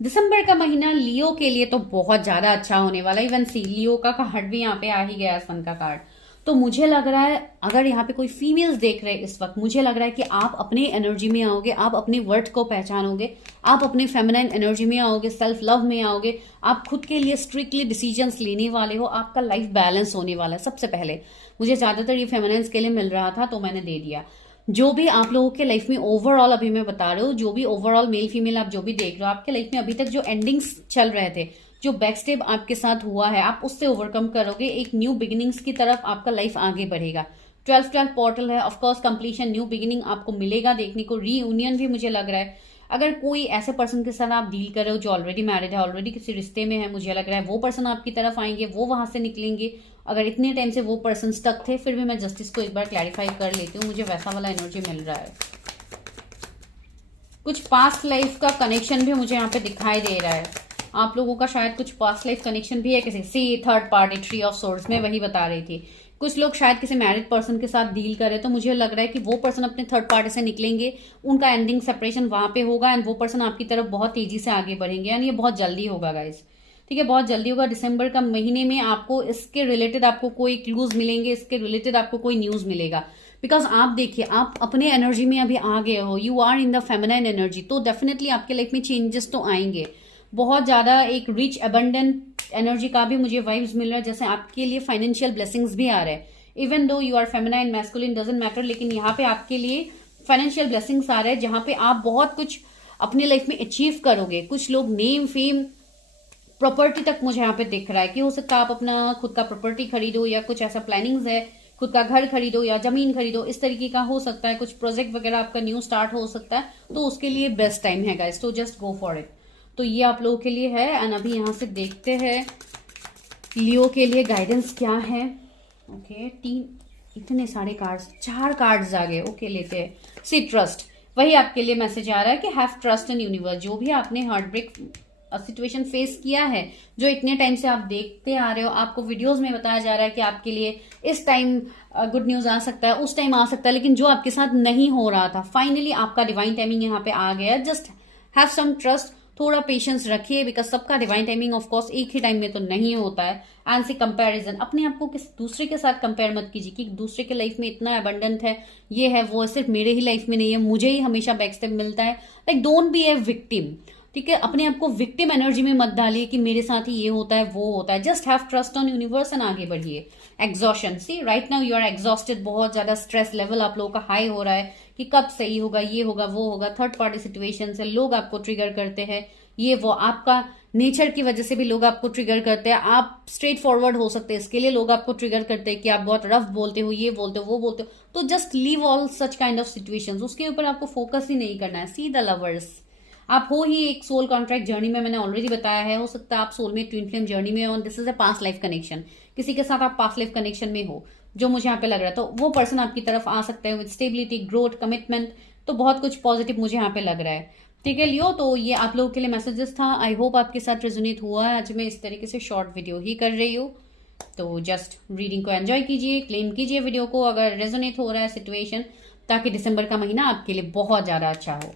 दिसंबर का महीना लियो के लिए तो बहुत ज्यादा अच्छा होने वाला है। इवन सी लियो का कार्ड भी यहाँ पे आ ही गया, सन का कार्ड। तो मुझे लग रहा है अगर यहाँ पे कोई फीमेल्स देख रहे हैं इस वक्त, मुझे लग रहा है कि आप अपने एनर्जी में आओगे, आप अपने वर्थ को पहचानोगे, आप अपने फेमिनाइन एनर्जी में आओगे, सेल्फ लव में आओगे, आप खुद के लिए स्ट्रिक्टली डिसीजंस लेने वाले हो, आपका लाइफ बैलेंस होने वाला है। सबसे पहले मुझे ज्यादातर ये फेमिनाइन्स के लिए मिल रहा था तो मैंने दे दिया। जो भी आप लोगों के लाइफ में ओवरऑल, अभी मैं बता रही हूँ, जो भी ओवरऑल मेल फीमेल आप जो भी देख रहे हो, आपके लाइफ में अभी तक जो एंडिंग्स चल रहे थे, जो बैक स्टेप आपके साथ हुआ है, आप उससे ओवरकम करोगे। एक न्यू बिगिनिंग्स की तरफ आपका लाइफ आगे बढ़ेगा। 12 पोर्टल है, ऑफकोर्स कंप्लीशन, न्यू बिगिनिंग आपको मिलेगा देखने को। रीयूनियन भी मुझे लग रहा है। अगर कोई ऐसे पर्सन के साथ आप डील कर रहे हो जो ऑलरेडी मैरिड है, ऑलरेडी किसी रिश्ते में है, मुझे लग रहा है वो पर्सन आपकी तरफ आएंगे, वो वहां से निकलेंगे। अगर इतने टाइम से वो पर्सन स्टक थे, फिर भी मैं जस्टिस को एक बार क्लैरिफाई कर लेती हूँ, मुझे वैसा वाला एनर्जी मिल रहा है। कुछ पास्ट लाइफ का कनेक्शन भी मुझे यहाँ पे दिखाई दे रहा है। आप लोगों का शायद कुछ पास्ट लाइफ कनेक्शन भी है किसी सी third party, three of swords में वही बता रही थी। कुछ लोग शायद किसी मैरिड पर्सन के साथ डील करे, तो मुझे लग रहा है कि वो पर्सन अपने थर्ड पार्टी से निकलेंगे, उनका एंडिंग सेपरेशन वहां पे होगा एंड वो पर्सन आपकी तरफ बहुत तेजी से आगे बढ़ेंगे। यानी ये बहुत जल्दी होगा गाइज, ठीक है, बहुत जल्दी होगा। दिसंबर का महीने में आपको इसके रिलेटेड आपको कोई क्लूज मिलेंगे, इसके रिलेटेड आपको कोई न्यूज मिलेगा। बिकॉज आप देखिए, आप अपने एनर्जी में अभी आ गए हो, you are in the feminine energy, तो डेफिनेटली आपके लाइफ में चेंजेस तो आएंगे। बहुत ज्यादा एक रिच अबंडेंट एनर्जी का भी मुझे वाइब्स मिल रहा है, जैसे आपके लिए फाइनेंशियल ब्लेसिंग्स भी आ रहे हैं। Even though you are feminine masculine doesn't matter, लेकिन यहाँ पे आपके लिए फाइनेंशियल ब्लेसिंग्स आ रहे हैं जहां पे आप बहुत कुछ अपने लाइफ में अचीव करोगे। कुछ लोग नेम, फेम, प्रॉपर्टी तक मुझे यहाँ पे दिख रहा है कि हो सकता है आप अपना खुद का प्रॉपर्टी खरीदो या कुछ ऐसा प्लानिंग्स है, खुद का घर खरीदो या जमीन खरीदो, इस तरीके का हो सकता है। कुछ प्रोजेक्ट वगैरह आपका न्यू स्टार्ट हो सकता है, तो उसके लिए बेस्ट टाइम है गाइस, तो जस्ट गो फॉर इट। तो ये आप लोगों के लिए है। एंड अभी यहाँ से देखते हैं लियो के लिए गाइडेंस क्या है। ओके, इतने सारे कार्ड्स, 4 कार्ड्स आ गए। ओके, लेते हैं। सी ट्रस्ट, वही आपके लिए मैसेज आ रहा है कि हैव ट्रस्ट इन यूनिवर्स। जो भी आपने हार्ट ब्रेक सिचुएशन फेस किया है, जो इतने टाइम से आप देखते आ रहे हो, आपको वीडियोस में बताया जा रहा है कि आपके लिए इस टाइम गुड न्यूज आ सकता है, उस टाइम आ सकता है, लेकिन जो आपके साथ नहीं हो रहा था, फाइनली आपका डिवाइन टाइमिंग यहाँ पे आ गया। जस्ट हैव सम ट्रस्ट, थोड़ा पेशेंस रखिए, बिकॉज सबका डिवाइन टाइमिंग ऑफ कोर्स एक ही टाइम में तो नहीं होता है। एंड सी कंपैरिजन, अपने आप को किस दूसरे के साथ कंपेयर मत कीजिए कि दूसरे के लाइफ में इतना अबंडेंट है, ये है वो है, सिर्फ मेरे ही लाइफ में नहीं है, मुझे ही हमेशा बैकस्टेप मिलता है। Like don't be a victim, ठीक है। अपने आप को विक्टिम एनर्जी में मत डालिए कि मेरे साथ ही ये होता है वो होता है। Just have trust on universe and आगे बढ़िए। Exhaustion, see right now you are exhausted, बहुत ज्यादा स्ट्रेस लेवल आप लोगों का हाई हो रहा है कि कब सही होगा, ये होगा वो होगा। थर्ड पार्टी सिचुएशन से लोग आपको ट्रिगर करते हैं, ये वो आपका नेचर की वजह से भी लोग आपको ट्रिगर करते हैं। आप स्ट्रेट फॉरवर्ड हो सकते हैं, इसके लिए लोग आपको ट्रिगर करते हैं कि आप बहुत रफ बोलते हो, ये बोलते हो वो बोलते हो। तो just leave all such kind of situations, उसके ऊपर आपको फोकस ही नहीं करना है। सी द लवर्स, आप हो ही एक सोल कॉन्ट्रैक्ट जर्नी में, मैंने ऑलरेडी बताया है। हो सकता है आप सोल में ट्विन फ्लेम जर्नी में हो, this is a past life connection. किसी के साथ आप पास्ट लाइफ कनेक्शन में हो, जो मुझे यहाँ पे लग रहा है, तो वो पर्सन आपकी तरफ आ सकता है विद स्टेबिलिटी, ग्रोथ, कमिटमेंट। तो बहुत कुछ पॉजिटिव मुझे यहाँ पे लग रहा है, ठीक है लियो। तो ये आप लोगों के लिए मैसेजेस था, आई होप आपके साथ रेजोनेट हुआ है। आज मैं इस तरीके से शॉर्ट वीडियो ही कर रही हूँ, तो जस्ट रीडिंग को एंजॉय कीजिए, क्लेम कीजिए वीडियो को अगर रेजोनेट हो रहा है सिचुएशन, ताकि दिसंबर का महीना आपके लिए बहुत ज्यादा अच्छा हो।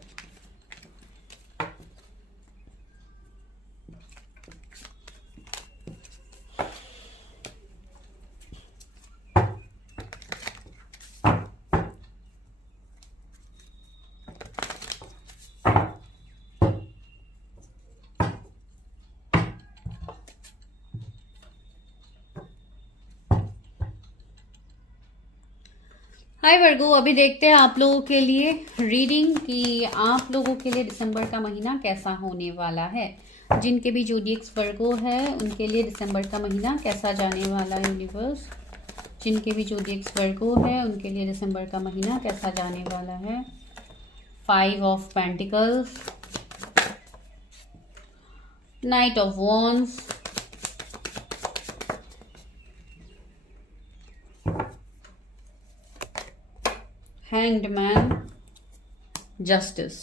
हाय वर्गो, अभी देखते हैं आप लोगों के लिए रीडिंग कि आप लोगों के लिए दिसंबर का महीना कैसा होने वाला है। जिनके भी जोडिएक्स वर्गो है उनके लिए दिसंबर का महीना कैसा जाने वाला है यूनिवर्स। जिनके भी जोडिएक्स वर्गो है उनके लिए दिसंबर का महीना कैसा जाने वाला है। 5 of pentacles, night of wands, hanged man, justice.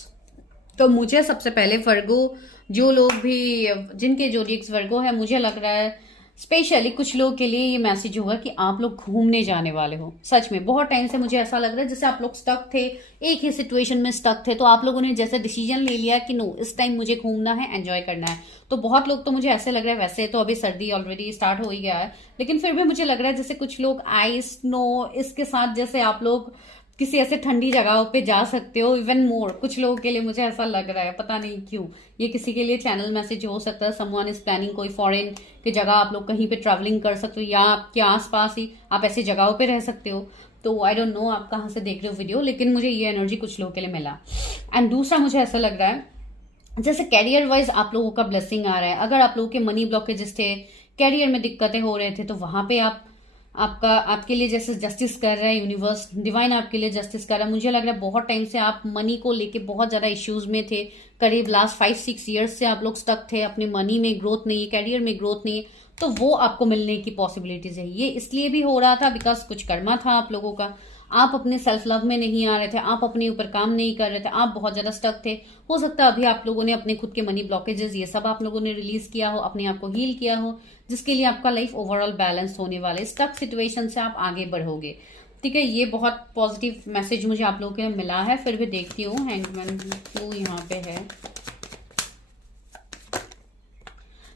तो मुझे सबसे पहले वर्गो, जो लोग भी जिनके जोडिएक्स वर्गो है, मुझे लग रहा है स्पेशली कुछ लोग के लिए ये मैसेज होगा कि आप लोग घूमने जाने वाले हो। सच में बहुत टाइम से मुझे ऐसा लग रहा है जैसे आप लोग स्टक थे, एक ही सिचुएशन में स्टक थे, तो आप लोगों ने जैसे डिसीजन ले लिया कि नो इस टाइम मुझे घूमना है, एंजॉय करना है। तो बहुत लोग, तो मुझे ऐसे लग रहा है, वैसे तो अभी सर्दी ऑलरेडी स्टार्ट हो ही गया है, लेकिन फिर भी मुझे लग रहा है जैसे कुछ लोग आइस, स्नो, इसके साथ जैसे आप लोग किसी ऐसे ठंडी जगहों पे जा सकते हो। इवन मोर कुछ लोगों के लिए मुझे ऐसा लग रहा है, पता नहीं क्यों। ये किसी के लिए चैनल मैसेज हो सकता है, समवन इज प्लानिंग कोई फॉरेन की जगह आप लोग कहीं पे ट्रैवलिंग कर सकते हो, या आपके आसपास ही आप ऐसी जगहों पे रह सकते हो। तो आई डोंट नो आप कहाँ से देख रहे हो वीडियो, लेकिन मुझे ये एनर्जी कुछ लोगों के लिए मिला। एंड दूसरा मुझे ऐसा लग रहा है जैसे कैरियर वाइज आप लोगों का ब्लेसिंग आ रहा है। अगर आप लोगों के मनी ब्लॉकेजेस थे, कैरियर में दिक्कतें हो रहे थे, तो वहां पे आपके लिए जैसे जस्टिस कर रहा है यूनिवर्स, डिवाइन आपके लिए जस्टिस कर रहा है। मुझे लग रहा है बहुत टाइम से आप मनी को लेके बहुत ज्यादा इश्यूज में थे, करीब लास्ट 5-6 ईयर्स से आप लोग स्टक थे, अपने मनी में ग्रोथ नहीं है, कैरियर में ग्रोथ नहीं है, तो वो आपको मिलने की पॉसिबिलिटीज है। ये इसलिए भी हो रहा था बिकॉज कुछ कर्मा था आप लोगों का, आप अपने सेल्फ लव में नहीं आ रहे थे, आप अपने ऊपर काम नहीं कर रहे थे, आप बहुत ज्यादा स्टक थे। हो सकता है अभी आप लोगों ने अपने खुद के मनी ब्लॉकेजेस ये सब आप लोगों ने रिलीज किया हो, अपने आप को हील किया हो, जिसके लिए आपका लाइफ ओवरऑल बैलेंस होने वाला है। स्टक सिचुएशन से आप आगे बढ़ोगे, ठीक है। ये बहुत पॉजिटिव मैसेज मुझे आप लोगों के मिला है। फिर भी देखती हूँ हैंगमैन क्यों यहाँ पे है।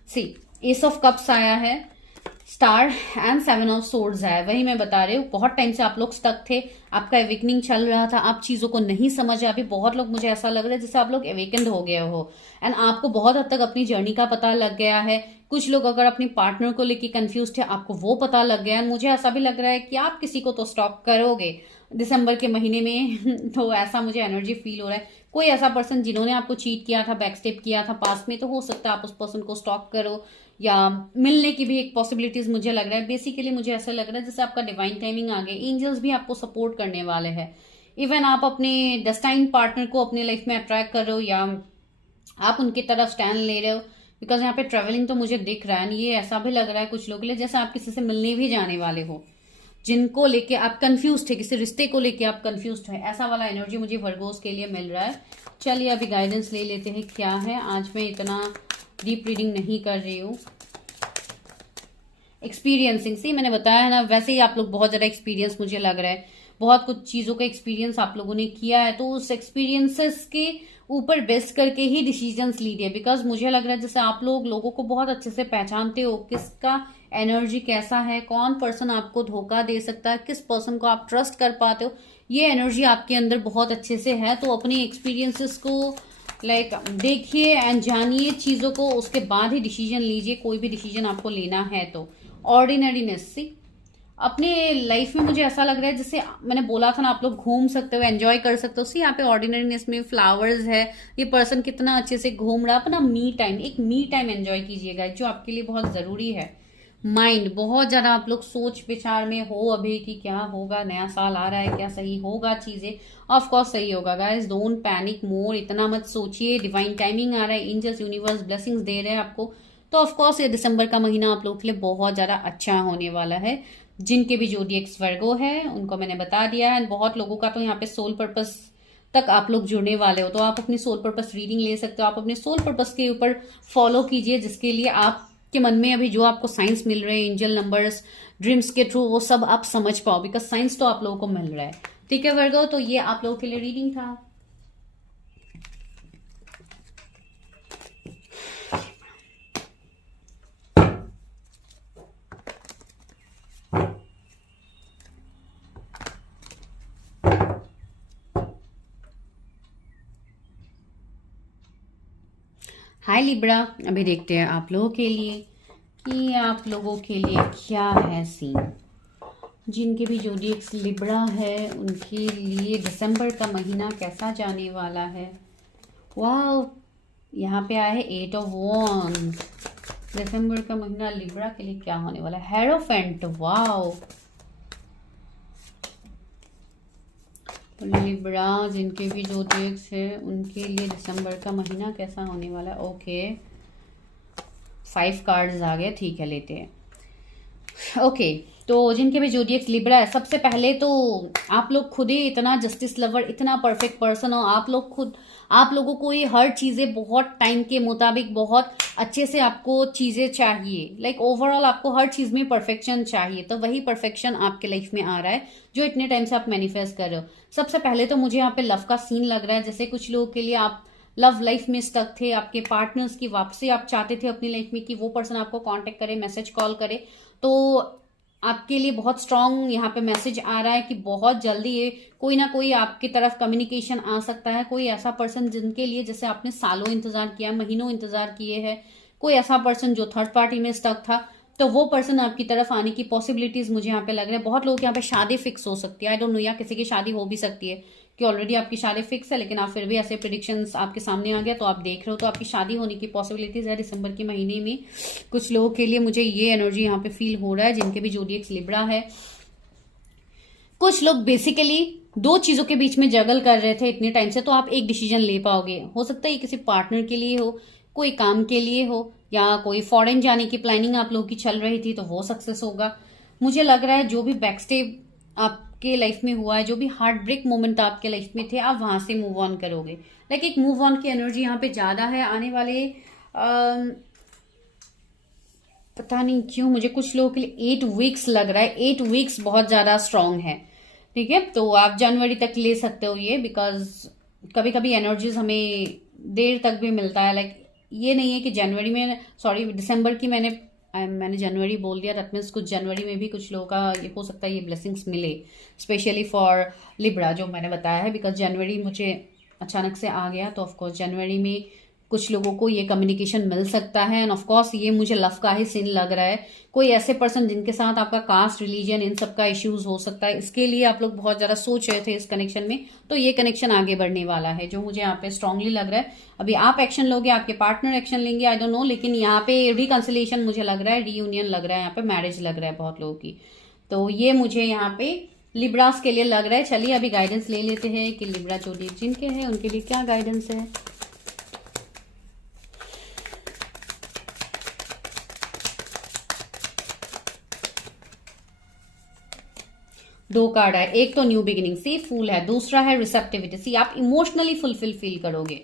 सी एस ऑफ कप्स आया है, स्टार एंड 7 ऑफ सोर्ड्स है। वही मैं बता रही हूँ, बहुत टाइम से आप लोग स्टक थे, आपका एवेकनिंग चल रहा था, आप चीजों को नहीं समझ। अभी बहुत लोग, मुझे ऐसा लग रहा है जैसे आप लोग एवेकेंड हो गए हो एंड आपको बहुत हद तक अपनी जर्नी का पता लग गया है। कुछ लोग अगर अपने पार्टनर को लेकर कंफ्यूज थे, आपको वो पता लग गया है। मुझे ऐसा भी लग रहा है कि आप किसी को तो स्टॉक करोगे दिसंबर के महीने में तो ऐसा मुझे एनर्जी फील हो रहा है। कोई ऐसा पर्सन जिन्होंने आपको चीट किया था, बैकस्टेप किया था पास्ट में, तो हो सकता है आप उस पर्सन को स्टॉक करो, या मिलने की भी एक पॉसिबिलिटीज मुझे लग रहा है। बेसिकली मुझे ऐसा लग रहा है जैसे आपका डिवाइन टाइमिंग आ गया, एंजल्स भी आपको सपोर्ट करने वाले हैं। इवन आप अपने डेस्टाइन पार्टनर को अपने लाइफ में अट्रैक्ट कर रहे हो, या आप उनकी तरफ स्टैंड ले रहे हो, बिकॉज यहाँ पे ट्रेवलिंग तो मुझे दिख रहा है। ये ऐसा भी लग रहा है कुछ लोगों के लिए जैसे आप किसी से मिलने भी जाने वाले हो, जिनको लेके आप कंफ्यूज थे, किसी रिश्ते को लेके आप कंफ्यूज थे, ऐसा वाला एनर्जी मुझे वर्गोस के लिए मिल रहा है। चलिए अभी गाइडेंस ले लेते हैं क्या है। आज मैं इतना डीप रीडिंग नहीं कर रही हूँ। एक्सपीरियंसिंग, सी मैंने बताया है ना, वैसे ही आप लोग बहुत ज्यादा एक्सपीरियंस मुझे लग रहा है। बहुत कुछ चीज़ों का एक्सपीरियंस आप लोगों ने किया है, तो उस एक्सपीरियंसेस के ऊपर बेस्ट करके ही डिसीजंस लीजिए। बिकॉज मुझे लग रहा है जैसे आप लोगों को बहुत अच्छे से पहचानते हो, किसका एनर्जी कैसा है, कौन पर्सन आपको धोखा दे सकता है, किस पर्सन को आप ट्रस्ट कर पाते हो, ये एनर्जी आपके अंदर बहुत अच्छे से है। तो अपने एक्सपीरियंसेस को देखिए एंड जानिए चीज़ों को, उसके बाद ही डिसीजन लीजिए, कोई भी डिसीजन आपको लेना है तो। ऑर्डिनरीनेस सी अपने लाइफ में मुझे ऐसा लग रहा है जैसे मैंने बोला था ना, आप लोग घूम सकते हो, एंजॉय कर सकते हो। सी यहाँ पे ऑर्डिनरीनेस में फ्लावर्स है, ये पर्सन कितना अच्छे से घूम रहा है, अपना मी टाइम, एक मी टाइम एंजॉय कीजिएगा जो आपके लिए बहुत जरूरी है। माइंड बहुत ज्यादा आप लोग सोच विचार में हो अभी कि क्या होगा, नया साल आ रहा है, क्या सही होगा, चीजें ऑफ कोर्स सही होगा गाइस, डोंट पैनिक मोर, इतना मत सोचिए। डिवाइन टाइमिंग आ रहा है, एंजल्स यूनिवर्स ब्लेसिंग्स दे रहे हैं आपको। तो ऑफ कोर्स ये दिसंबर का महीना आप लोगों के लिए बहुत ज्यादा अच्छा होने वाला है। जिनके भी जोडिएक्स वर्गो है उनको मैंने बता दिया है। बहुत लोगों का तो यहाँ पे सोल पर्पस तक आप लोग जुड़ने वाले हो, तो आप अपनी सोल पर्पस रीडिंग ले सकते हो। आप अपने सोल पर्पस के ऊपर फॉलो कीजिए, जिसके लिए आपके मन में अभी जो आपको साइंस मिल रहे हैं, एंजल नंबर्स, ड्रीम्स के थ्रू, वो सब आप समझ पाओ, बिकॉज साइंस तो आप लोगों को मिल रहा है। ठीक है वर्गो, तो ये आप लोगों के लिए रीडिंग था। हाय लिब्रा, अभी देखते हैं आप लोगों के लिए कि आप लोगों के लिए क्या है सीन। जिनके भी जोडिएक्स लिब्रा है उनके लिए दिसंबर का महीना कैसा जाने वाला है। वाह, यहाँ पे आया है 8 ऑफ वॉन्ड्स। दिसंबर का महीना लिब्रा के लिए क्या होने वाला है। हेरोफेंट, वाह। लिब्रा जिनके भी जोडिएक्स है उनके लिए दिसंबर का महीना कैसा होने वाला है। ओके, 5 कार्ड्स आ गए, ठीक है लेते हैं। ओके, तो जिनके भी जोडिएक्स लिब्रा है, सबसे पहले तो आप लोग खुद ही इतना जस्टिस लवर, इतना परफेक्ट पर्सन हो। आप लोगों को ये हर चीजें बहुत टाइम के मुताबिक बहुत अच्छे से आपको चीजें चाहिए। लाइक ओवरऑल आपको हर चीज में परफेक्शन चाहिए, तो वही परफेक्शन आपके लाइफ में आ रहा है जो इतने टाइम से आप मैनिफेस्ट कर रहे हो। सबसे पहले तो मुझे यहाँ पे लव का सीन लग रहा है, जैसे कुछ लोगों के लिए आप लव लाइफ में स्टक थे, आपके पार्टनर्स की वापसी आप चाहते थे अपनी लाइफ में कि वो पर्सन आपको कांटेक्ट करे, मैसेज कॉल करे। तो आपके लिए बहुत स्ट्रांग यहाँ पे मैसेज आ रहा है कि बहुत जल्दी ये कोई ना कोई आपकी तरफ कम्युनिकेशन आ सकता है। कोई ऐसा पर्सन जिनके लिए जैसे आपने सालों इंतजार किया, महीनों इंतजार किए हैं, कोई ऐसा पर्सन जो थर्ड पार्टी में स्टक था, तो वो पर्सन आपकी तरफ आने की पॉसिबिलिटीज मुझे यहाँ पे लग रहा है। बहुत लोग यहाँ पे शादी फिक्स हो सकती है, आई डोंट नो, या किसी की शादी हो भी सकती है कि ऑलरेडी आपकी शादी फिक्स है, लेकिन आप फिर भी ऐसे प्रिडिक्शंस आपके सामने आ गया तो आप देख रहे हो, तो आपकी शादी होने की पॉसिबिलिटीज है दिसंबर के महीने में। कुछ लोगों के लिए मुझे ये एनर्जी यहाँ पे फील हो रहा है, जिनके भी जोडिएक्स लिब्रा है। कुछ लोग बेसिकली 2 चीजों के बीच में जगल कर रहे थे इतने टाइम से, तो आप एक डिसीजन ले पाओगे। हो सकता है ये किसी पार्टनर के लिए हो, कोई काम के लिए हो, या कोई फॉरेन जाने की प्लानिंग आप लोगों की चल रही थी तो वो सक्सेस होगा। मुझे लग रहा है जो भी बैकस्टेप आपके लाइफ में हुआ है, जो भी हार्ट ब्रेक मोमेंट आपके लाइफ में थे, आप वहां से मूव ऑन करोगे। लाइक एक मूव ऑन की एनर्जी यहाँ पे ज्यादा है। आने वाले पता नहीं क्यों मुझे कुछ लोगों के लिए 8 वीक्स लग रहा है। 8 वीक्स बहुत ज्यादा स्ट्रांग है, ठीक है। तो आप जनवरी तक ले सकते हो ये, बिकॉज कभी कभी एनर्जीज हमें देर तक भी मिलता है। लाइक ये नहीं है कि जनवरी में, सॉरी दिसंबर की मैंने जनवरी बोल दिया, दैट मीन्स कुछ जनवरी में भी कुछ लोगों का ये हो सकता है ये ब्लेसिंग्स मिले, स्पेशली फॉर लिब्रा जो मैंने बताया है। बिकॉज जनवरी मुझे अचानक से आ गया, तो ऑफकोर्स जनवरी में कुछ लोगों को ये कम्युनिकेशन मिल सकता है। एंड ऑफकोर्स ये मुझे लव का ही सीन लग रहा है। कोई ऐसे पर्सन जिनके साथ आपका कास्ट, रिलीजन, इन सब का इश्यूज हो सकता है, इसके लिए आप लोग बहुत ज्यादा सोच रहे थे इस कनेक्शन में, तो ये कनेक्शन आगे बढ़ने वाला है जो मुझे यहाँ पे स्ट्रांगली लग रहा है। अभी आप एक्शन लोगे, आपके पार्टनर एक्शन लेंगे, आई डोंट नो, लेकिन यहाँ पे रिकंसिलिएशन मुझे लग रहा है, रीयूनियन लग रहा है, यहाँ पे मैरिज लग रहा है बहुत लोगों की। तो ये मुझे यहाँ पे लिब्रास के लिए लग रहा है। चलिए अभी गाइडेंस ले लेते हैं कि लिब्रा जोड़ी जिनके हैं उनके लिए क्या गाइडेंस है। दो कार्ड है, एक तो न्यू बिगिनिंग सी फूल है, दूसरा है रिसेप्टिविटी सी। आप इमोशनली फुलफिल फील करोगे।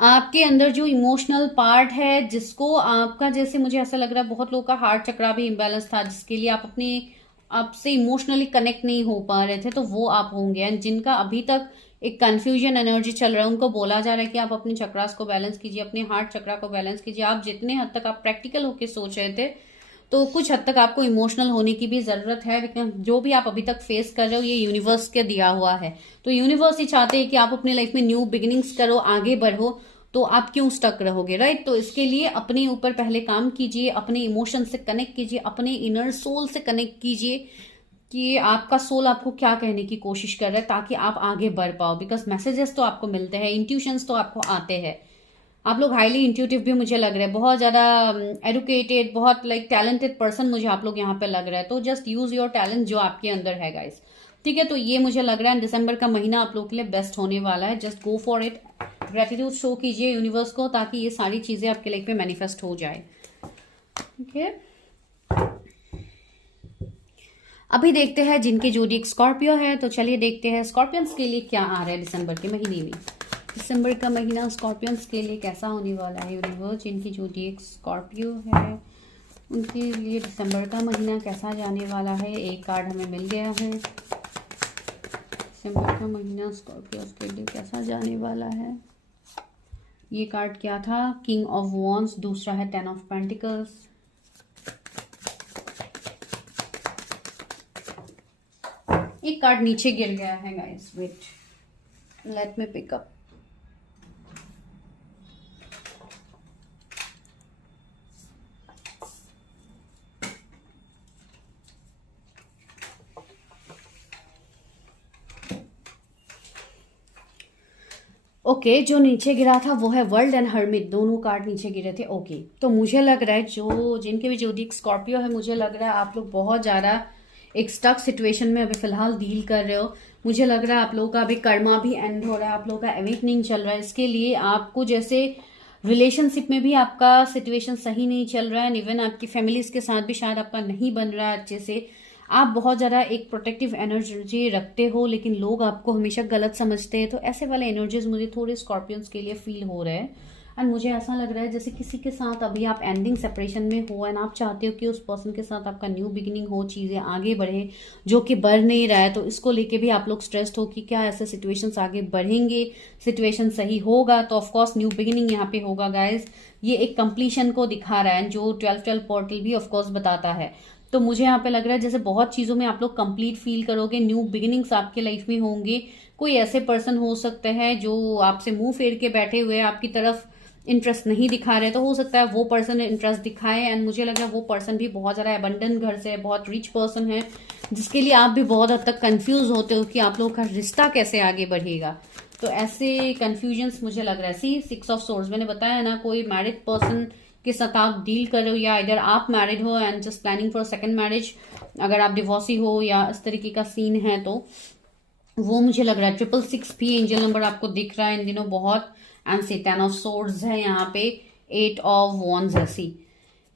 आपके अंदर जो इमोशनल पार्ट है, जिसको आपका, जैसे मुझे ऐसा लग रहा है बहुत लोगों का हार्ट चक्रा भी इम्बैलेंस था, जिसके लिए आप अपनी आपसे इमोशनली कनेक्ट नहीं हो पा रहे थे, तो वो आप होंगे। एंड जिनका अभी तक एक कंफ्यूजन एनर्जी चल रहा है, उनको बोला जा रहा है कि आप अपने चक्रास को बैलेंस कीजिए, अपने हार्ट चक्रा को बैलेंस कीजिए। आप जितने हद तक आप प्रैक्टिकल होके सोच रहे थे, तो कुछ हद तक आपको इमोशनल होने की भी जरूरत है, बिकॉज जो भी आप अभी तक फेस कर रहे हो ये यूनिवर्स के दिया हुआ है। तो यूनिवर्स ही चाहते हैं कि आप अपने लाइफ में न्यू बिगिनिंग्स करो, आगे बढ़ो। तो आप क्यों स्टक रहोगे, राइट? तो इसके लिए अपने ऊपर पहले काम कीजिए, अपने इमोशन से कनेक्ट कीजिए, अपने इनर सोल से कनेक्ट कीजिए कि आपका सोल आपको क्या कहने की कोशिश कर रहा है, ताकि आप आगे बढ़ पाओ। बिकॉज मैसेजेस तो आपको मिलते हैं, इंट्यूशंस तो आपको आते हैं। आप लोग हाईली इंट्यूटिव भी मुझे लग रहा है, बहुत ज्यादा एडुकेटेड, बहुत लाइक टैलेंटेड पर्सन मुझे आप लोग यहाँ पे लग रहा है। तो जस्ट यूज योर टैलेंट जो आपके अंदर है गाइस, ठीक है? तो ये मुझे लग रहा है दिसंबर का महीना आप लोग के लिए बेस्ट होने वाला है। Just go for it, gratitude show कीजिए यूनिवर्स को, ताकि ये सारी चीजें आपके लाइफ में मैनिफेस्ट हो जाए, ठीक है? अभी देखते हैं जिनके जोड़ी स्कॉर्पियो है, तो चलिए देखते हैं स्कॉर्पियंस के लिए क्या आ रहा है दिसंबर के महीने में। दिसंबर का महीना स्कॉर्पियंस के लिए कैसा होने वाला है यूनिवर्स? जिनकी जोड़ी स्कॉर्पियो है उनके लिए दिसंबर का महीना कैसा जाने वाला है? एक कार्ड हमें मिल गया है। दिसंबर का महीना स्कॉर्पियो के लिए कैसा जाने वाला है? ये कार्ड क्या था? किंग ऑफ वॉन्ड्स, दूसरा है 10 ऑफ पेंटिकल्स। एक कार्ड नीचे गिर गया है guys, wait, let me pick up. Okay, जो नीचे गिरा था वो है वर्ल्ड एंड हर्मिट, दोनों कार्ड नीचे गिरे थे। ओके, तो मुझे लग रहा है जो जिनके भी जो स्कॉर्पियो है, मुझे लग रहा है आप लोग बहुत ज्यादा एक स्टक सिचुएशन में अभी फिलहाल डील कर रहे हो। मुझे लग रहा है आप लोगों का अभी कर्मा भी एंड हो रहा है, आप लोगों का अवेकनिंग चल रहा है। इसके लिए आपको जैसे रिलेशनशिप में भी आपका सिचुएशन सही नहीं चल रहा है, इवन आपकी फैमिलीज के साथ भी शायद आपका नहीं बन रहा है अच्छे से। आप बहुत ज़्यादा एक प्रोटेक्टिव एनर्जी रखते हो, लेकिन लोग आपको हमेशा गलत समझते हैं। तो ऐसे वाले एनर्जीज मुझे थोड़े स्कॉर्पियंस के लिए फील हो रहे हैं। एंड मुझे ऐसा लग रहा है जैसे किसी के साथ अभी आप एंडिंग सेपरेशन में हो, एंड आप चाहते हो कि उस पर्सन के साथ आपका न्यू बिगिनिंग हो, चीज़ें आगे बढ़े, जो कि बढ़ नहीं रहा है। तो इसको लेके भी आप लोग स्ट्रेस्ड हो कि क्या ऐसे सिचुएशंस आगे बढ़ेंगे, सिचुएशन सही होगा? तो ऑफकोर्स न्यू बिगिनिंग यहाँ पे होगा गाइज। ये एक कंप्लीशन को दिखा रहा है, जो 12 पोर्टल भी ऑफकोर्स बताता है। तो मुझे यहाँ पे लग रहा है जैसे बहुत चीज़ों में आप लोग कंप्लीट फील करोगे, न्यू बिगिनिंग्स आपके लाइफ में होंगे। कोई ऐसे पर्सन हो सकते हैं जो आपसे मुंह फेर के बैठे हुए आपकी तरफ इंटरेस्ट नहीं दिखा रहे, तो हो सकता है वो पर्सन इंटरेस्ट दिखाए। एंड मुझे लग रहा है वो पर्सन भी बहुत ज़्यादा एबंडेंट घर से है, बहुत रिच पर्सन है, जिसके लिए आप भी बहुत हद तक कंफ्यूज होते हो कि आप लोगों का रिश्ता कैसे आगे बढ़ेगा। तो ऐसे कंफ्यूजन्स मुझे लग रहा है। सी 6 ऑफ सोर्ड्स, मैंने बताया ना, कोई मैरिड पर्सन के साथ आप डील कर रहे हो, या इधर आप मैरिड हो and just planning for second marriage, अगर आप डिवोर्सी हो या इस तरीके का सीन है, तो वो मुझे लग रहा है। 666 भी एंजल नंबर आपको दिख रहा है इन दिनों बहुत। एंड से 10 ऑफ सोर्ड्स है यहाँ पे, 8 ऑफ वॉन्ड्स ऐसी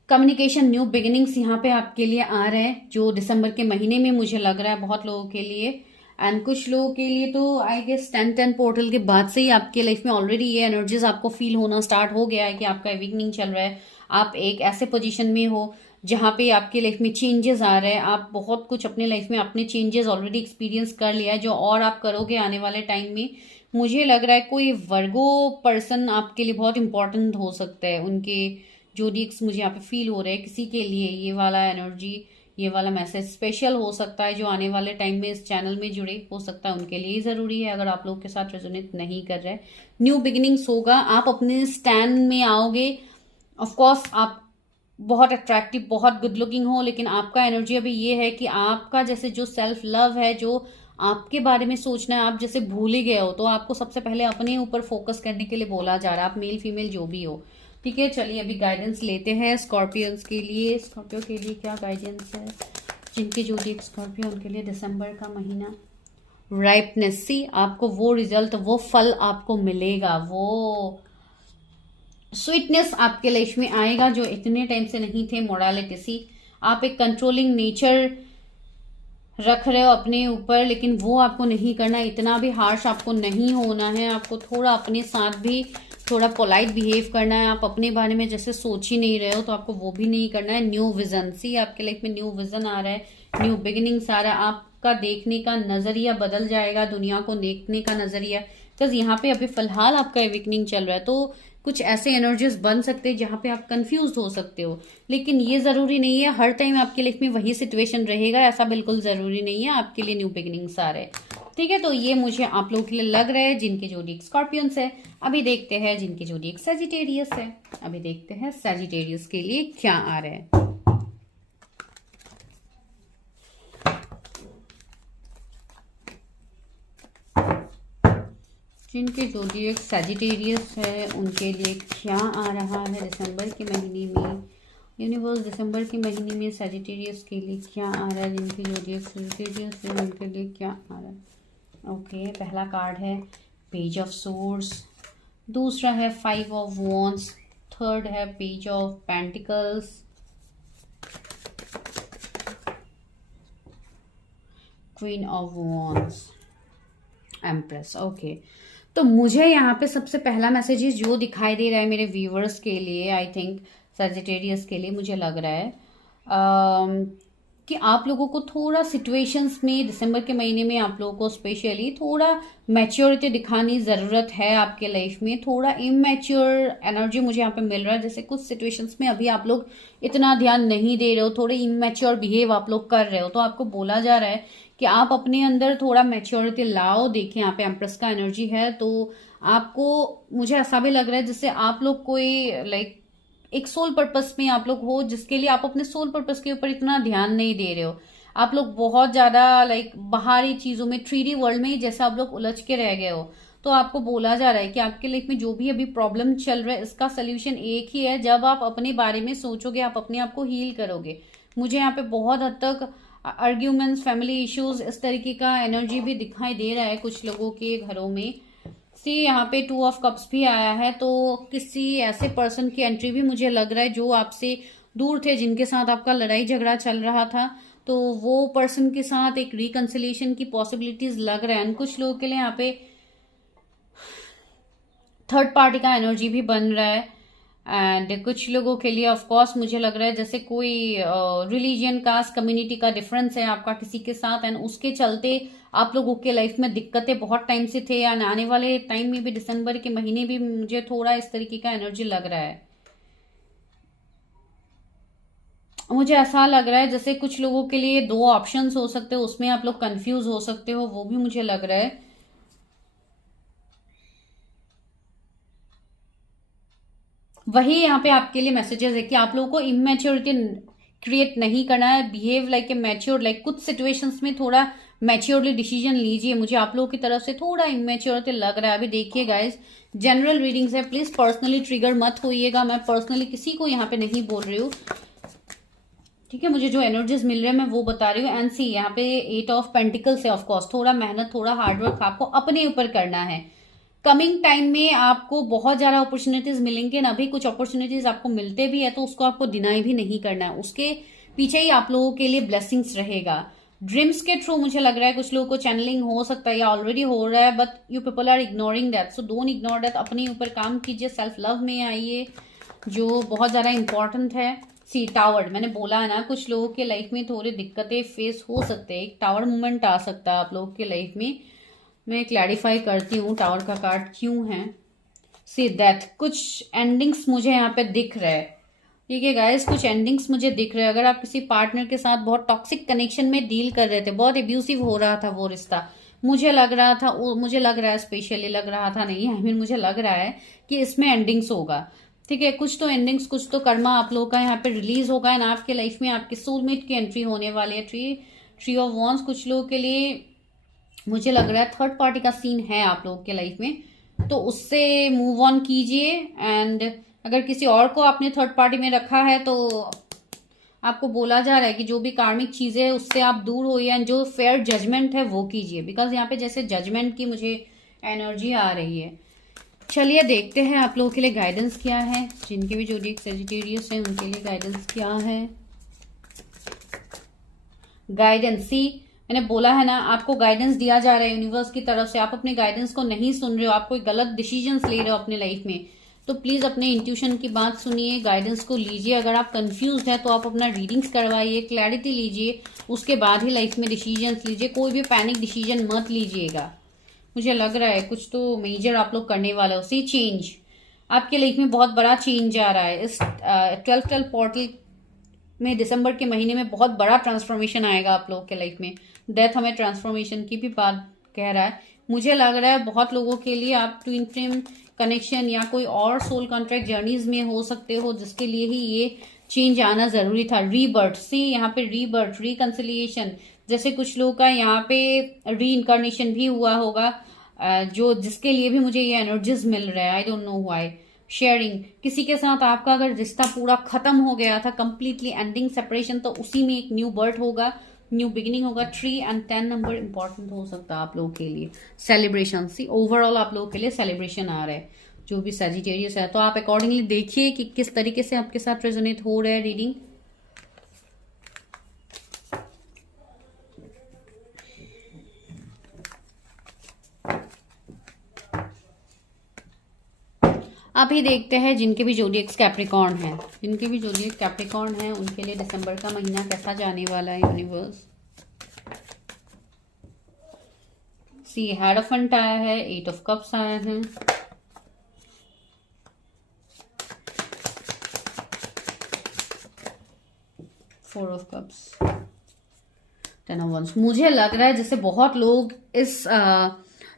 कम्युनिकेशन, न्यू बिगिनिंग्स यहाँ पे आपके लिए आ रहे हैं, जो दिसंबर के महीने में मुझे लग रहा है बहुत लोगों के लिए। एंड कुछ लोगों के लिए तो आई गेस 10 पोर्टल के बाद से ही आपके लाइफ में ऑलरेडी ये एनर्जीज आपको फील होना स्टार्ट हो गया है कि आपका अवेकनिंग चल रहा है। आप एक ऐसे पोजीशन में हो जहाँ पे आपके लाइफ में चेंजेस आ रहे हैं। आप बहुत कुछ अपने लाइफ में अपने चेंजेस ऑलरेडी एक्सपीरियंस कर लिया है, जो और आप करोगे आने वाले टाइम में। मुझे लग रहा है कोई वर्गो पर्सन आपके लिए बहुत इंपॉर्टेंट हो सकता है, उनके जोडिक्स मुझे यहाँ पे फील हो रहे हैं किसी के लिए। ये वाला एनर्जी, ये वाला मैसेज स्पेशल हो सकता है, जो आने वाले टाइम में इस चैनल में जुड़े हो सकता है उनके लिए ही जरूरी है। अगर आप लोग के साथ रेजोनेट नहीं कर रहे, न्यू बिगिनिंग्स होगा, आप अपने स्टैंड में आओगे। ऑफकोर्स आप बहुत अट्रैक्टिव, बहुत गुड लुकिंग हो, लेकिन आपका एनर्जी अभी ये है कि आपका जैसे जो सेल्फ लव है, जो आपके बारे में सोचना है, आप जैसे भूल ही गए हो। तो आपको सबसे पहले अपने ऊपर फोकस करने के लिए बोला जा रहा है, आप मेल फीमेल जो भी हो, ठीक है? चलिए अभी गाइडेंस लेते हैं स्कॉर्पियंस के लिए। स्कॉर्पियो के लिए क्या गाइडेंस है? जिनके जो भी स्कॉर्पियो उनके लिए दिसंबर का महीना। राइपनेस, सी आपको वो रिजल्ट, वो फल आपको मिलेगा, वो स्वीटनेस आपके लाइफ में आएगा जो इतने टाइम से नहीं थे। मोरालिटी, सी आप एक कंट्रोलिंग नेचर रख रहे हो अपने ऊपर, लेकिन वो आपको नहीं करना, इतना भी हार्श आपको नहीं होना है। आपको थोड़ा अपने साथ भी थोड़ा पोलाइट बिहेव करना है। आप अपने बारे में जैसे सोच ही नहीं रहे हो, तो आपको वो भी नहीं करना है। न्यू विजन, सी आपके लाइफ में न्यू विजन आ रहा है, न्यू बिगिनिंग्स आ रहा है, आपका देखने का नजरिया बदल जाएगा, दुनिया को देखने का नजरिया। बिकॉज यहाँ पे अभी फिलहाल आपका एविकनिंग चल रहा है, तो कुछ ऐसे एनर्जीज बन सकते हैं जहां पे आप कंफ्यूज हो सकते हो, लेकिन ये जरूरी नहीं है हर टाइम आपके लाइफ में वही सिचुएशन रहेगा, ऐसा बिल्कुल जरूरी नहीं है। आपके लिए न्यू बिगिनिंग्स आ रहे हैं, ठीक है। तो ये मुझे आप लोगों के लिए लग रहा है जिनके जोडिएक स्कॉर्पियंस है। अभी देखते हैं जिनके जोडिएक सजिटेरियस है। अभी देखते हैं सजिटेरियस के लिए क्या आ रहा है। जिनके जोडिएक सजिटेरियस है उनके लिए क्या आ रहा है दिसंबर के महीने में। यूनिवर्स दिसंबर के महीने में सजिटेरियस के लिए क्या आ रहा है। जिनके जोडिएक सजिटेरियस है उनके लिए क्या आ रहा है। ओके, पहला कार्ड है पेज ऑफ सोर्ड्स, दूसरा है 5 ऑफ वॉन्ड्स, थर्ड है page of pentacles, queen of wands, empress. Okay, तो मुझे यहाँ पे सबसे पहला मैसेजेस जो दिखाई दे रहा है मेरे व्यूवर्स के लिए, आई थिंक सजिटेरियस के लिए मुझे लग रहा है कि आप लोगों को थोड़ा सिचुएशंस में दिसंबर के महीने में आप लोगों को स्पेशली थोड़ा मैच्योरिटी दिखानी ज़रूरत है। आपके लाइफ में थोड़ा इमेच्योर एनर्जी मुझे यहाँ पे मिल रहा है, जैसे कुछ सिचुएशंस में अभी आप लोग इतना ध्यान नहीं दे रहे हो, थोड़े इमेच्योर बिहेव आप लोग कर रहे हो, तो आपको बोला जा रहा है कि आप अपने अंदर थोड़ा मैच्योरिटी लाओ। देखिए यहाँ पे एम्प्रेस का एनर्जी है, तो आपको मुझे ऐसा भी लग रहा है जैसे आप लोग कोई लाइक एक सोल पर्पस में आप लोग हो, जिसके लिए आप अपने सोल पर्पस के ऊपर इतना ध्यान नहीं दे रहे हो। आप लोग बहुत ज्यादा लाइक बाहरी चीजों में 3D वर्ल्ड में जैसे आप लोग उलझ के रह गए हो। तो आपको बोला जा रहा है कि आपके लाइफ में जो भी अभी प्रॉब्लम चल रहा है इसका सोल्यूशन एक ही है, जब आप अपने बारे में सोचोगे, आप अपने आप को हील करोगे। मुझे यहाँ पे बहुत हद तक आर्ग्यूमेंट्स, फैमिली इश्यूज, इस तरीके का एनर्जी भी दिखाई दे रहा है कुछ लोगों के घरों में। सी यहाँ पे 2 ऑफ कप्स भी आया है, तो किसी ऐसे पर्सन की एंट्री भी मुझे लग रहा है जो आपसे दूर थे, जिनके साथ आपका लड़ाई झगड़ा चल रहा था, तो वो पर्सन के साथ एक रिकंसिलिएशन की पॉसिबिलिटीज लग रहा है। कुछ लोगों के लिए यहाँ पे थर्ड पार्टी का एनर्जी भी बन रहा है, एंड कुछ लोगों के लिए ऑफ कोर्स मुझे लग रहा है जैसे कोई रिलीजियन, कास्ट, कम्युनिटी का डिफरेंस है आपका किसी के साथ, एंड उसके चलते आप लोगों के लाइफ में दिक्कतें बहुत टाइम से थे, एंड आने वाले टाइम में भी दिसंबर के महीने भी मुझे थोड़ा इस तरीके का एनर्जी लग रहा है। मुझे ऐसा लग रहा है जैसे कुछ लोगों के लिए 2 ऑप्शंस हो सकते हो, उसमें आप लोग कंफ्यूज हो सकते हो, वो भी मुझे लग रहा है। वही यहाँ पे आपके लिए मैसेजेस है कि आप लोगों को इमेच्योरिटी क्रिएट नहीं करना है, behave like a mature, like कुछ सिचुएशंस में थोड़ा मैच्योरली डिसीजन लीजिए। मुझे आप लोगों की तरफ से थोड़ा इमेच्योरिटी लग रहा है। अभी देखिए गाइस, जनरल रीडिंग्स है, प्लीज पर्सनली ट्रिगर मत होइएगा, मैं पर्सनली किसी को यहाँ पे नहीं बोल रही हूँ, ठीक है। मुझे जो एनर्जीज मिल रहे हैं मैं वो बता रही हूँ। एंड सी यहाँ पे 8 ऑफ पेंटिकल्स है, ऑफकोर्स थोड़ा मेहनत, थोड़ा हार्डवर्क आपको अपने ऊपर करना है। कमिंग टाइम में आपको बहुत ज्यादा अपॉर्चुनिटीज मिलेंगे ना, अभी कुछ अपॉर्चुनिटीज आपको मिलते भी है तो उसको आपको डिनाई भी नहीं करना है, उसके पीछे ही आप लोगों के लिए ब्लेसिंग्स रहेगा। ड्रीम्स के थ्रू मुझे लग रहा है कुछ लोगों को चैनलिंग हो सकता है या ऑलरेडी हो रहा है, but you people are ignoring that, so don't ignore that. अपने ऊपर काम कीजिए, सेल्फ लव में आइए, जो बहुत ज्यादा इंपॉर्टेंट है। सी टावर, मैंने बोला है ना, कुछ लोगों के लाइफ में थोड़ी दिक्कतें फेस हो सकते हैं, एक टावर मूवमेंट आ सकता है आप लोगों के लाइफ में। मैं क्लैरिफाई करती हूँ टावर का कार्ड क्यों है। सी दैट, कुछ एंडिंग्स मुझे यहाँ पे दिख रहा है, ठीक है गाइस, कुछ एंडिंग्स मुझे दिख रहे हैं। अगर आप किसी पार्टनर के साथ बहुत टॉक्सिक कनेक्शन में डील कर रहे थे, बहुत एब्यूसिव हो रहा था वो रिश्ता, मुझे लग रहा है स्पेशली लग रहा था नहीं, आई मीन मुझे लग रहा है कि इसमें एंडिंग्स होगा, ठीक है। कुछ तो एंडिंग्स, कुछ तो कर्मा आप लोगों का यहाँ पे रिलीज होगा, एंड आपके लाइफ में आपके सोलमेट की एंट्री होने वाली है। ट्री ऑफ वॉन्ड्स कुछ लोगों के लिए मुझे लग रहा है थर्ड पार्टी का सीन है आप लोगों के लाइफ में, तो उससे मूव ऑन कीजिए। एंड अगर किसी और को आपने थर्ड पार्टी में रखा है तो आपको बोला जा रहा है कि जो भी कार्मिक चीजें है उससे आप दूर होइए, एंड जो फेयर जजमेंट है वो कीजिए, बिकॉज यहाँ पे जैसे जजमेंट की मुझे एनर्जी आ रही है। चलिए देखते हैं आप लोगों के लिए गाइडेंस क्या है, जिनके भी जोडिएक सजिटेरियस है उनके लिए गाइडेंस क्या है। गाइडेंस, सी मैंने बोला है ना, आपको गाइडेंस दिया जा रहा है यूनिवर्स की तरफ से, आप अपने गाइडेंस को नहीं सुन रहे हो, आप कोई गलत डिसीजंस ले रहे हो अपने लाइफ में, तो प्लीज अपने इंट्यूशन की बात सुनिए, गाइडेंस को लीजिए। अगर आप कंफ्यूज है तो आप अपना रीडिंग्स करवाइए, क्लैरिटी लीजिए, उसके बाद ही लाइफ में डिसीजंस लीजिए। कोई भी पैनिक डिसीजन मत लीजिएगा। मुझे लग रहा है कुछ तो मेजर आप लोग करने वाले हो। सी चेंज, आपके लाइफ में बहुत बड़ा चेंज आ रहा है। इस 12 पोर्टल में दिसंबर के महीने में बहुत बड़ा ट्रांसफॉर्मेशन आएगा आप लोगों के लाइफ में। डेथ हमें ट्रांसफॉर्मेशन की भी बात कह रहा है। मुझे लग रहा है बहुत लोगों के लिए आप ट्विन फ्लेम कनेक्शन या कोई और सोल कॉन्ट्रैक्ट जर्नीज में हो सकते हो, जिसके लिए ही ये चेंज आना जरूरी था। रीबर्थ, सी यहाँ पे रीबर्थ, रिकंसिलिएशन, जैसे कुछ लोगों का यहाँ पे री इनकारनेशन भी हुआ होगा, जो जिसके लिए भी मुझे ये एनर्जीज मिल रहा है। I don't know why. Sharing, किसी के साथ आपका अगर रिश्ता पूरा खत्म हो गया था, कंप्लीटली एंडिंग सेपरेशन, तो उसी में एक न्यू बर्थ होगा, न्यू बिगिनिंग होगा। 3 और 10 नंबर इंपॉर्टेंट हो सकता है आप लोगों के लिए। सेलिब्रेशन, सी ओवरऑल आप लोगों के लिए सेलिब्रेशन आ रहा है, जो भी सजिटेरियस है। तो आप अकॉर्डिंगली देखिए कि किस तरीके से आपके साथ रेजोनेट हो रहा है रीडिंग। अभी देखते हैं जिनके भी जोडिएक्स कैप्रिकॉर्न है, जिनके भी जोडिएक्स कैप्रिकॉर्न है उनके लिए दिसंबर का महीना कैसा जाने वाला है यूनिवर्स। सी हेरोफेंट आया है, 8 ऑफ कप्स आया है, four of cups, 10 of wands. मुझे लग रहा है जैसे बहुत लोग इस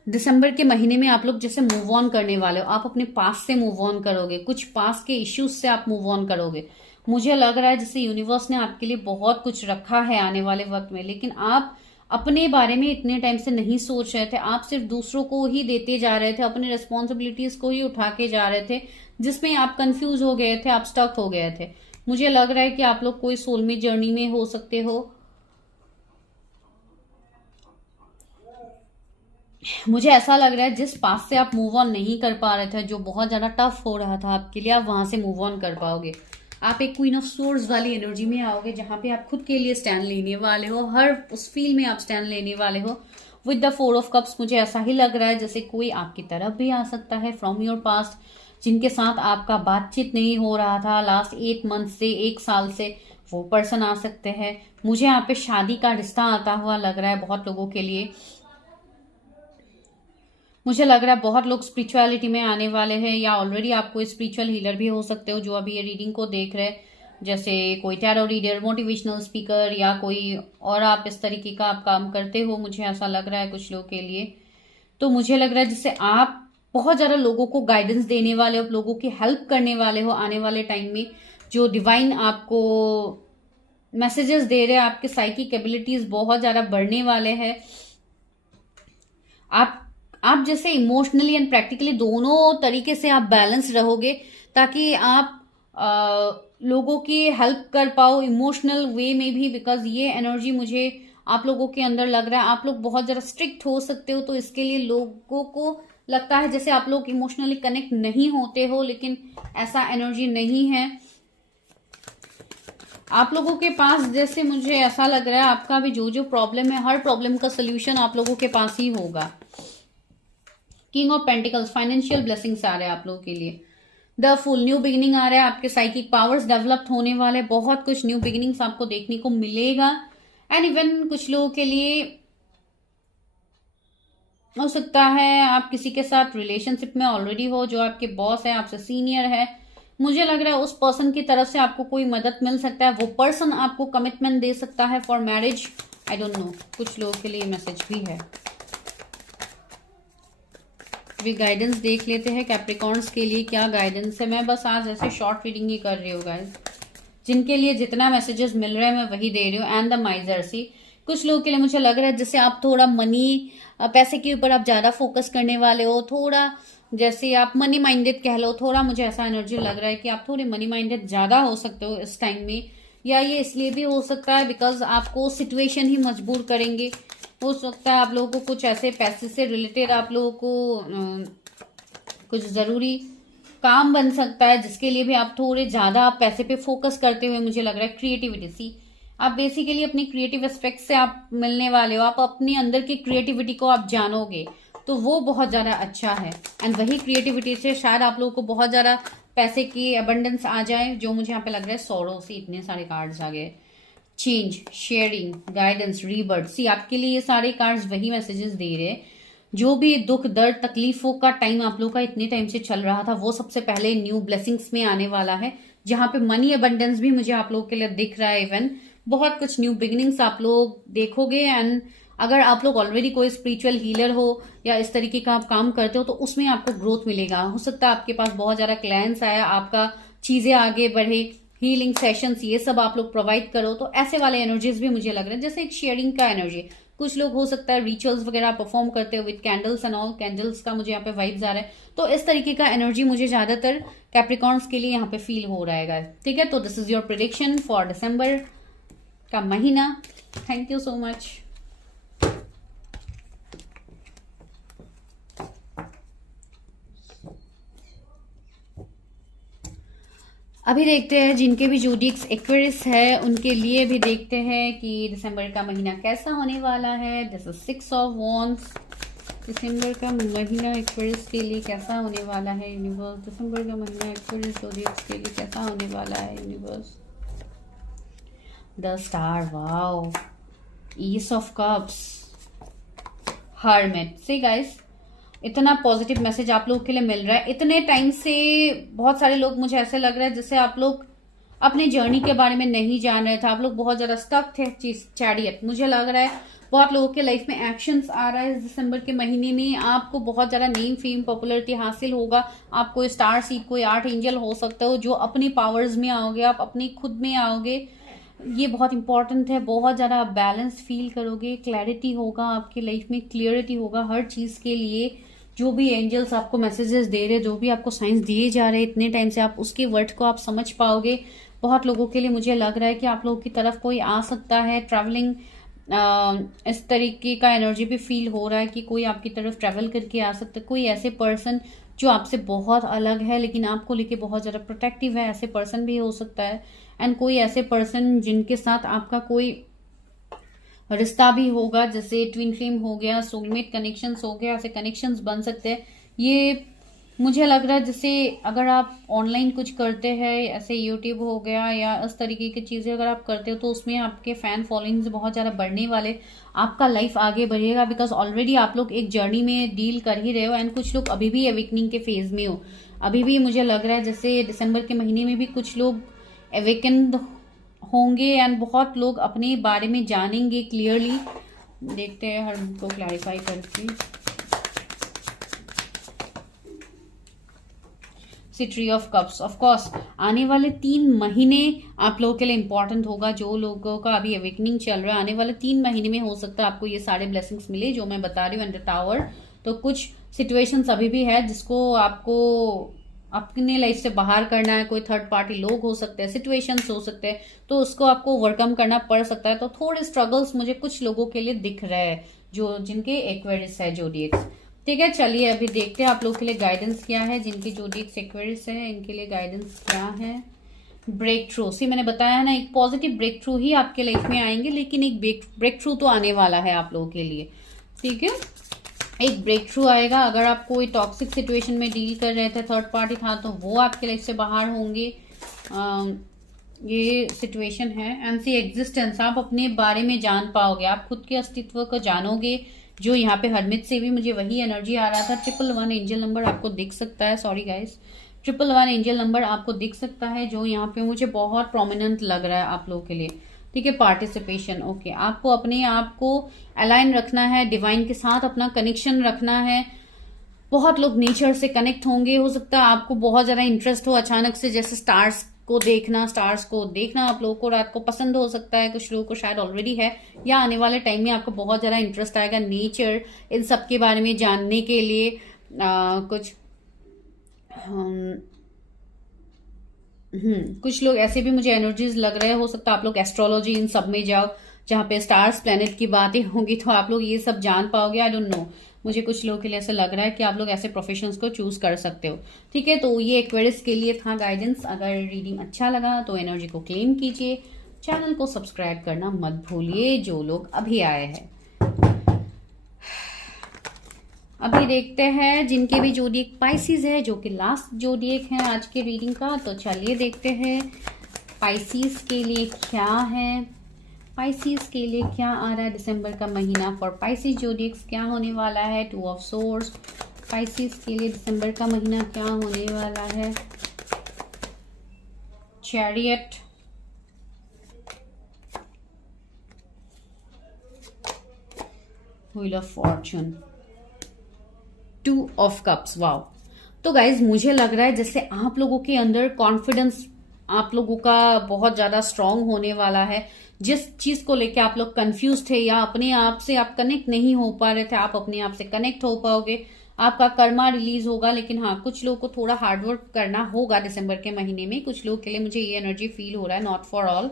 दिसंबर के महीने में आप लोग जैसे मूव ऑन करने वाले हो। आप अपने पास से मूव ऑन करोगे, कुछ पास के इश्यूज से आप मूव ऑन करोगे। मुझे लग रहा है जैसे यूनिवर्स ने आपके लिए बहुत कुछ रखा है आने वाले वक्त में, लेकिन आप अपने बारे में इतने टाइम से नहीं सोच रहे थे। आप सिर्फ दूसरों को ही देते जा रहे थे, अपनी रिस्पॉन्सिबिलिटीज को ही उठा के जा रहे थे, जिसमें आप कंफ्यूज हो गए थे, आप स्टक हो गए थे। मुझे लग रहा है कि आप लोग कोई सोलमेट जर्नी में हो सकते हो। मुझे ऐसा लग रहा है जिस पास से आप मूव ऑन नहीं कर पा रहे थे, जो बहुत ज्यादा टफ हो रहा था आपके लिए, आप वहां से मूव ऑन कर पाओगे। आप एक क्वीन ऑफ सोर्ड्स वाली एनर्जी में आओगे, जहां पे आप खुद के लिए स्टैंड लेने वाले हो, हर उस फील्ड में आप स्टैंड लेने वाले हो। विद द 4 ऑफ कप्स मुझे ऐसा ही लग रहा है जैसे कोई आपकी तरफ भी आ सकता है फ्रॉम योर पास्ट, जिनके साथ आपका बातचीत नहीं हो रहा था लास्ट 8 मंथ से, 1 साल से, वो पर्सन आ सकते हैं। मुझे यहाँ पे शादी का रिश्ता आता हुआ लग रहा है बहुत लोगों के लिए। मुझे लग रहा है बहुत लोग स्पिरिचुअलिटी में आने वाले हैं, या ऑलरेडी आप कोई स्पिरिचुअल हीलर भी हो सकते हो जो अभी ये रीडिंग को देख रहे हैं, जैसे कोई टैरो रीडर, मोटिवेशनल स्पीकर, या कोई और आप इस तरीके का आप काम करते हो। मुझे ऐसा लग रहा है कुछ लोग के लिए। तो मुझे लग रहा है जैसे आप बहुत ज्यादा लोगों को गाइडेंस देने वाले हो, लोगों की हेल्प करने वाले हो आने वाले टाइम में। जो डिवाइन आपको मैसेजेस दे रहे हैं, आपके साइकिक एबिलिटीज बहुत ज्यादा बढ़ने वाले हैं। आप जैसे इमोशनली एंड प्रैक्टिकली दोनों तरीके से आप बैलेंस रहोगे, ताकि आप लोगों की हेल्प कर पाओ इमोशनल वे में भी। बिकॉज ये एनर्जी मुझे आप लोगों के अंदर लग रहा है, आप लोग बहुत ज्यादा स्ट्रिक्ट हो सकते हो, तो इसके लिए लोगों को लगता है जैसे आप लोग इमोशनली कनेक्ट नहीं होते हो, लेकिन ऐसा एनर्जी नहीं है आप लोगों के पास। जैसे मुझे ऐसा लग रहा है आपका भी जो जो प्रॉब्लम है, हर प्रॉब्लम का सोल्यूशन आप लोगों के पास ही होगा। King of pentacles, financial blessings आ रहे हैं आप लोगों के लिए। द फुल, न्यू बिगिनिंग आ रहा है, आपके साइकिक पावर्स डेवलप होने वाले, बहुत कुछ न्यू बिगिनिंग्स आपको देखने को मिलेगा। एंड इवन कुछ लोगों के लिए हो सकता है आप किसी के साथ रिलेशनशिप में ऑलरेडी हो, जो आपके बॉस है, आपसे सीनियर है। मुझे लग रहा है उस पर्सन की तरफ से आपको कोई मदद मिल सकता है, वो पर्सन आपको कमिटमेंट दे सकता है for marriage. I don't know, कुछ लोगों के लिए मैसेज भी है। भी गाइडेंस देख लेते हैं कैप्रिकॉर्न्स के लिए क्या गाइडेंस है। मैं बस आज ऐसे शॉर्ट रीडिंग ही कर रही हूँ गाइस, जिनके लिए जितना मैसेजेस मिल रहे हैं मैं वही दे रही हूँ। एंड द माइजर, सी कुछ लोगों के लिए मुझे लग रहा है जैसे आप थोड़ा मनी, पैसे के ऊपर आप ज्यादा फोकस करने वाले हो, थोड़ा जैसे आप मनी माइंडेड कह लो, थोड़ा मुझे ऐसा एनर्जी लग रहा है कि आप थोड़े मनी माइंडेड ज्यादा हो सकते हो इस टाइम में। या ये इसलिए भी हो सकता है बिकॉज आपको सिचुएशन ही मजबूर करेंगे। हो सकता है आप लोगों को कुछ ऐसे पैसे से रिलेटेड आप लोगों को कुछ जरूरी काम बन सकता है, जिसके लिए भी आप थोड़े ज्यादा आप पैसे पे फोकस करते हुए मुझे लग रहा है। क्रिएटिविटी, सी आप बेसिकली अपनी क्रिएटिव एस्पेक्ट से आप मिलने वाले हो, आप अपने अंदर की क्रिएटिविटी को आप जानोगे, तो वो बहुत ज़्यादा अच्छा है। एंड वही क्रिएटिविटी से शायद आप लोगों को बहुत ज़्यादा पैसे की अबंडेंस आ जाए, जो मुझे यहाँ पे लग रहा है। सौरों से इतने सारे कार्ड्स आ गए। Change, sharing, guidance, rebirth. See आपके लिए ये सारे कार्ड्स वही मैसेजेस दे रहे हैं। जो भी दुख दर्द तकलीफों का टाइम आप लोग का इतने टाइम से चल रहा था, वो सबसे पहले न्यू ब्लेसिंग्स में आने वाला है, जहां पे मनी अबंडेंस भी मुझे आप लोग के लिए दिख रहा है। इवन बहुत कुछ न्यू बिगिनिंग्स आप लोग देखोगे। एंड अगर आप लोग ऑलरेडी कोई स्पिरिचुअल हीलर हो या इस तरीके का आप काम करते हो, तो उसमें आपको ग्रोथ मिलेगा। हो सकता है आपके पास बहुत ज्यादा क्लाइंट्स आया, आपका चीजें आगे बढ़े, हीलिंग सेशंस ये सब आप लोग प्रोवाइड करो। तो ऐसे वाले एनर्जीज भी मुझे लग रहे हैं, जैसे एक शेयरिंग का एनर्जी। कुछ लोग हो सकता है रिचुअल्स वगैरह परफॉर्म करते हो with candles and all. Candles का मुझे यहाँ पे वाइब्स आ रहा है। तो इस तरीके का एनर्जी मुझे ज्यादातर कैप्रिकॉर्न्स के लिए यहाँ पे फील हो रहा है। ठीक है, तो this is your prediction for December का महीना। Thank you so much. अभी देखते हैं जिनके भी जोडिएक्स एक्वेरियस है उनके लिए भी देखते हैं कि दिसंबर का महीना कैसा होने वाला है। This is 6 of wands. दिसंबर का महीना एक्वेरियस के लिए कैसा होने वाला है यूनिवर्स। दिसंबर का महीना एक्वेरियस जोडिएक्स के लिए कैसा होने वाला है universe. The star, wow, is of cups, hermit. See guys, इतना पॉजिटिव मैसेज आप लोग के लिए मिल रहा है। इतने टाइम से बहुत सारे लोग, मुझे ऐसे लग रहा है जैसे आप लोग अपने जर्नी के बारे में नहीं जान रहे थे, आप लोग बहुत ज्यादा स्टक थे। चैरियट, मुझे लग रहा है बहुत लोगों के लाइफ में एक्शंस आ रहा है इस दिसंबर के महीने में। आपको बहुत ज्यादा नेम फेम पॉपुलरिटी हासिल होगा। आप कोई स्टार सीड, कोई आर्ट एंजल हो सकते हो, जो अपनी पावर्स में आओगे, आप अपनी खुद में आओगे। ये बहुत इंपॉर्टेंट है। बहुत ज्यादा आप बैलेंस फील करोगे, क्लैरिटी होगा आपकी लाइफ में, क्लियरिटी होगा हर चीज के लिए। जो भी एंजल्स आपको मैसेजेस दे रहे, जो भी आपको साइंस दिए जा रहे इतने टाइम से, आप उसके वर्ड को आप समझ पाओगे। बहुत लोगों के लिए मुझे लग रहा है कि आप लोगों की तरफ कोई आ सकता है। ट्रैवलिंग, इस तरीके का एनर्जी भी फील हो रहा है कि कोई आपकी तरफ ट्रैवल करके आ सकता है। कोई ऐसे पर्सन जो आपसे बहुत अलग है लेकिन आपको लेके बहुत ज्यादा प्रोटेक्टिव है, ऐसे पर्सन भी हो सकता है। एंड कोई ऐसे पर्सन जिनके साथ आपका कोई रिश्ता भी होगा, जैसे ट्विन फ्लेम हो गया, सोलमेट कनेक्शंस हो गया, ऐसे कनेक्शंस बन सकते हैं। ये मुझे लग रहा है जैसे अगर आप ऑनलाइन कुछ करते हैं, ऐसे यूट्यूब हो गया या इस तरीके की चीजें अगर आप करते हो, तो उसमें आपके फैन फॉलोइंग्स बहुत ज्यादा बढ़ने वाले, आपका लाइफ आगे बढ़ेगा। बिकॉज ऑलरेडी आप लोग एक जर्नी में डील कर ही रहे हो। एंड कुछ लोग अभी भी अवेकनिंग के फेज में हो। अभी भी मुझे लग रहा है जैसे दिसंबर के महीने में भी कुछ लोग अवेकन होंगे एंड बहुत लोग अपने बारे में जानेंगे क्लियरली। देखते हैं हर को क्लैरिफाई करके। Tree of cups, of course आने वाले 3 महीने आप लोगों के लिए इंपॉर्टेंट होगा। जो लोगों का अभी अवेकनिंग चल रहा है, आने वाले 3 महीने में हो सकता है आपको ये सारे ब्लेसिंग्स मिले जो मैं बता रही हूँ। एंड द टावर, तो कुछ सिचुएशंस अभी भी है जिसको आपको अपने लाइफ से बाहर करना है। कोई थर्ड पार्टी लोग हो सकते हैं, सिचुएशंस हो सकते हैं, तो उसको आपको ओवरकम करना पड़ सकता है। तो थोड़े स्ट्रगल्स मुझे कुछ लोगों के लिए दिख रहे हैं जो जिनके एक्वेरियस है जोडिएक्स। ठीक है, चलिए अभी देखते हैं आप लोग के लिए गाइडेंस क्या है। जिनकी जोडिएक्स एक्वेरियस है इनके लिए गाइडेंस क्या है। ब्रेक थ्रू, सी मैंने बताया ना, एक पॉजिटिव ब्रेक थ्रू ही आपके लाइफ में आएंगे, लेकिन एक ब्रेक थ्रू तो आने वाला है आप लोगों के लिए। ठीक है, एक ब्रेक थ्रू आएगा। अगर आप कोई टॉक्सिक सिचुएशन में डील कर रहे थे, थर्ड पार्टी था, तो वो आपके लाइफ से बाहर होंगे। ये सिचुएशन है। एंड सी एग्जिस्टेंस, आप अपने बारे में जान पाओगे, आप खुद के अस्तित्व को जानोगे। जो यहाँ पे हरमित से भी मुझे वही एनर्जी आ रहा था। 111 एंजल नंबर आपको दिख सकता है। सॉरी गाइस, 111 एंजल नंबर आपको दिख सकता है, जो यहाँ पे मुझे बहुत प्रोमिनेंट लग रहा है आप लोगों के लिए। ठीक है, पार्टिसिपेशन, ओके, आपको अपने आप को अलाइन रखना है, डिवाइन के साथ अपना कनेक्शन रखना है। बहुत लोग नेचर से कनेक्ट होंगे। हो सकता है आपको बहुत ज्यादा इंटरेस्ट हो अचानक से, जैसे स्टार्स को देखना आप लोगों को रात को पसंद हो सकता है। कुछ लोगों को शायद ऑलरेडी है, या आने वाले टाइम में आपको बहुत ज्यादा इंटरेस्ट आएगा नेचर, इन सब के बारे में जानने के लिए। कुछ लोग ऐसे भी मुझे एनर्जीज लग रहे हैं। हो सकता है आप लोग एस्ट्रोलॉजी इन सब में जाओ, जहाँ पे स्टार्स प्लेनेट की बातें होंगी, तो आप लोग ये सब जान पाओगे। आई डोंट नो, मुझे कुछ लोगों के लिए ऐसा लग रहा है कि आप लोग ऐसे प्रोफेशंस को चूज कर सकते हो। ठीक है, तो ये एक्वेरियस के लिए था गाइडेंस। अगर रीडिंग अच्छा लगा तो एनर्जी को क्लेम कीजिए, चैनल को सब्सक्राइब करना मत भूलिए जो लोग अभी आए हैं। अभी देखते हैं जिनके भी जोडिएक पाइसिस है, जो कि लास्ट जोडिएक है आज के रीडिंग का। तो चलिए देखते हैं पाइसिस के लिए क्या है, पाइसिस के लिए क्या आ रहा है दिसंबर का महीना फॉर पाइसिस जोडिएक्स, क्या होने वाला है। 2 ऑफ सोर्ड्स, पाइसिस के लिए दिसंबर का महीना क्या होने वाला है। Chariot, wheel of Fortune, 2 of cups. Wow. तो गाइज मुझे लग रहा है जैसे आप लोगों के अंदर कॉन्फिडेंस आप लोगों का बहुत ज्यादा स्ट्रांग होने वाला है। जिस चीज को लेके आप लोग कंफ्यूज थे या अपने आप से आप कनेक्ट नहीं हो पा रहे थे, आप अपने आप से कनेक्ट हो पाओगे। आपका कर्मा रिलीज होगा। लेकिन हाँ, कुछ लोगों को थोड़ा हार्डवर्क करना होगा दिसंबर के महीने में। कुछ लोगों के लिए मुझे ये एनर्जी फील हो रहा है, नॉट फॉर ऑल।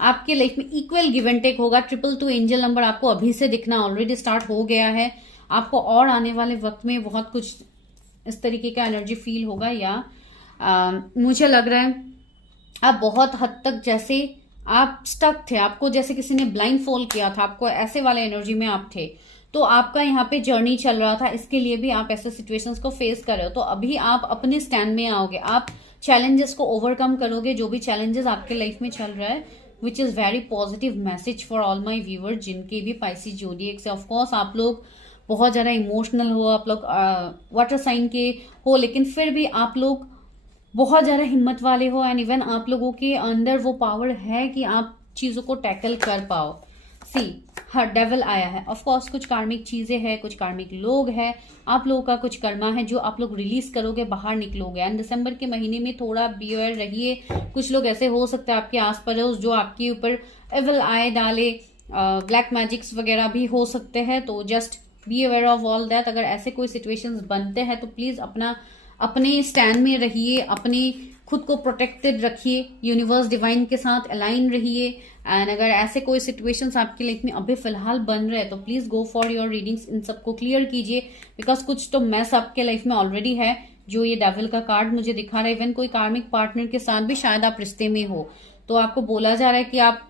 आपके लाइफ में इक्वल गिव एंड टेक होगा। 222 एंजल नंबर आपको अभी से दिखना ऑलरेडी स्टार्ट हो गया है। आपको और आने वाले वक्त में बहुत कुछ इस तरीके का एनर्जी फील होगा। या मुझे लग रहा है आप बहुत हद तक जैसे आप स्टक थे, आपको जैसे किसी ने ब्लाइंड फॉल किया था, आपको ऐसे वाले एनर्जी में आप थे। तो आपका यहाँ पे जर्नी चल रहा था, इसके लिए भी आप ऐसे सिचुएशंस को फेस कर रहे हो। तो अभी आप अपने स्टैंड में आओगे, आप चैलेंजेस को ओवरकम करोगे, जो भी चैलेंजेस आपके लाइफ में चल रहा है, which is very positive message for all my viewer जिनके भी पाइसिस जोडिएक से। ऑफकोर्स आप लोग बहुत ज्यादा इमोशनल हो, आप लोग वाटर साइन के हो, लेकिन फिर भी आप लोग बहुत ज्यादा हिम्मत वाले हो। एंड इवन आप लोगों के अंदर वो पावर है कि आप चीजों को टैकल कर पाओ। सी, हर डेविल आया है। ऑफ कोर्स कुछ कार्मिक चीजें हैं, कुछ कार्मिक लोग हैं, आप लोगों का कुछ कर्मा है जो आप लोग रिलीज करोगे, बाहर निकलोगे। एंड दिसंबर के महीने में थोड़ा बियर रहिए। कुछ लोग ऐसे हो सकते हैं आपके आसपास जो आपके ऊपर एविल आए डाले, ब्लैक मैजिक्स वगैरह भी हो सकते हैं। तो just be aware of all that. अगर ऐसे कोई सिचुएशंस बनते हैं तो प्लीज अपने स्टैंड में रहिए, अपने खुद को प्रोटेक्टेड रखिए, यूनिवर्स डिवाइन के साथ अलाइन रहिए। एंड अगर ऐसे कोई सिचुएशंस आपकी लाइफ में अभी फिलहाल बन रहे हैं तो please go for your readings, इन सबको क्लियर कीजिए। बिकॉज कुछ तो मैस आपके लाइफ में ऑलरेडी है, जो ये डेविल का कार्ड मुझे दिखा रहा है। इवन कोई कार्मिक पार्टनर के साथ भी शायद आप रिश्ते में हो, तो आपको बोला जा रहा है कि आप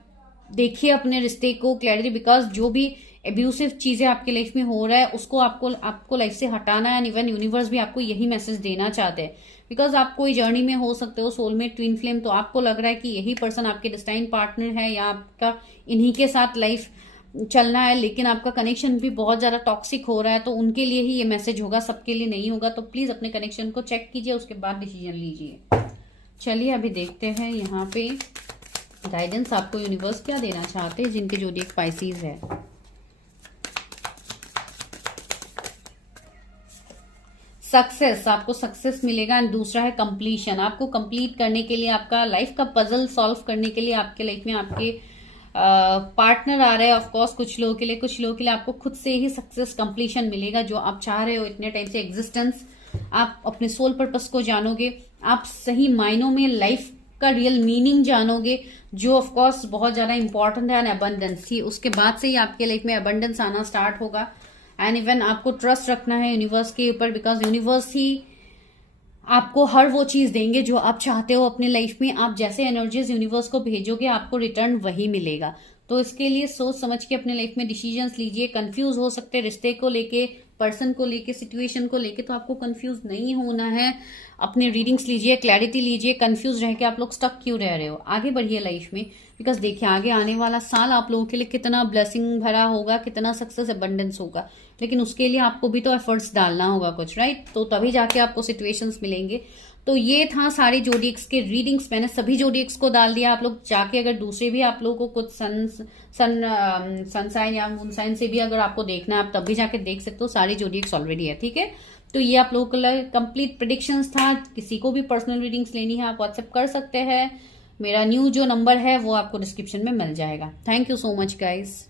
देखिए अपने रिश्ते को क्लैरिटी। बिकॉज जो भी एब्यूसिव चीजें आपके लाइफ में हो रहा है उसको आपको लाइफ से हटाना है। एंड इवन यूनिवर्स भी आपको यही मैसेज देना चाहते हैं। बिकॉज आप कोई जर्नी में हो सकते हो, सोलमेट, ट्विन फ्लेम, तो आपको लग रहा है कि यही पर्सन आपके डेस्टाइन पार्टनर है या आपका इन्हीं के साथ लाइफ चलना है। लेकिन आपका कनेक्शन भी बहुत ज्यादा टॉक्सिक हो रहा है, तो उनके लिए ही ये मैसेज होगा, सबके लिए नहीं होगा। तो प्लीज अपने कनेक्शन को चेक कीजिए, उसके बाद डिसीजन लीजिए। चलिए अभी देखते हैं यहाँ पे गाइडेंस आपको यूनिवर्स क्या देना चाहते हैं जिनके जोडिएक पाइसिस है। सक्सेस, आपको सक्सेस मिलेगा। एंड दूसरा है कंप्लीशन, आपको कंप्लीट करने के लिए, आपका लाइफ का पजल सॉल्व करने के लिए आपके लाइफ में आपके पार्टनर आ रहे हैं। ऑफकोर्स कुछ लोगों के लिए आपको खुद से ही सक्सेस कंप्लीशन मिलेगा, जो आप चाह रहे हो इतने टाइम से एग्जिस्टेंस। आप अपने सोल पर्पस को जानोगे, आप सही मायनों में लाइफ का रियल मीनिंग जानोगे, जो ऑफकोर्स बहुत ज्यादा इंपॉर्टेंट है। एंड अबंडेंस ही, उसके बाद से ही आपके लाइफ में अबंडेंस आना स्टार्ट होगा। एंड इवन आपको ट्रस्ट रखना है यूनिवर्स के ऊपर, बिकॉज यूनिवर्स ही आपको हर वो चीज देंगे जो आप चाहते हो अपने लाइफ में। आप जैसे एनर्जीज यूनिवर्स को भेजोगे आपको रिटर्न वही मिलेगा। तो इसके लिए सोच समझ के अपने लाइफ में डिसीजंस लीजिए। कंफ्यूज हो सकते हैं रिश्ते को लेके, पर्सन को लेके, सिचुएशन को लेके, तो आपको कंफ्यूज नहीं होना है। अपने रीडिंग्स लीजिए, क्लैरिटी लीजिए। कंफ्यूज रह के आप लोग स्टक क्यों रह रहे हो, आगे बढ़िए लाइफ में। बिकॉज देखिए आगे आने वाला साल आप लोगों के लिए कितना ब्लेसिंग भरा होगा, कितना सक्सेस अबंडेंस होगा। लेकिन उसके लिए आपको भी तो एफर्ट्स डालना होगा कुछ, राइट? तो तभी जाके आपको सिचुएशंस मिलेंगे। तो ये था सारे जोडिएक्स के रीडिंग्स, मैंने सभी जोडिएक्स को डाल दिया। आप लोग जाके अगर दूसरे भी आप लोगों को कुछ सन साइन या मून साइन से भी अगर आपको देखना है, आप तब भी जाके देख सकते हो। सारे जोडिएक्स ऑलरेडी है, ठीक है? तो ये आप लोगों के लिए कंप्लीट प्रेडिक्शंस था। किसी को भी पर्सनल रीडिंग्स लेनी है आप व्हाट्सएप कर सकते हैं। मेरा न्यू जो नंबर है वो आपको डिस्क्रिप्शन में मिल जाएगा। Thank you so much guys.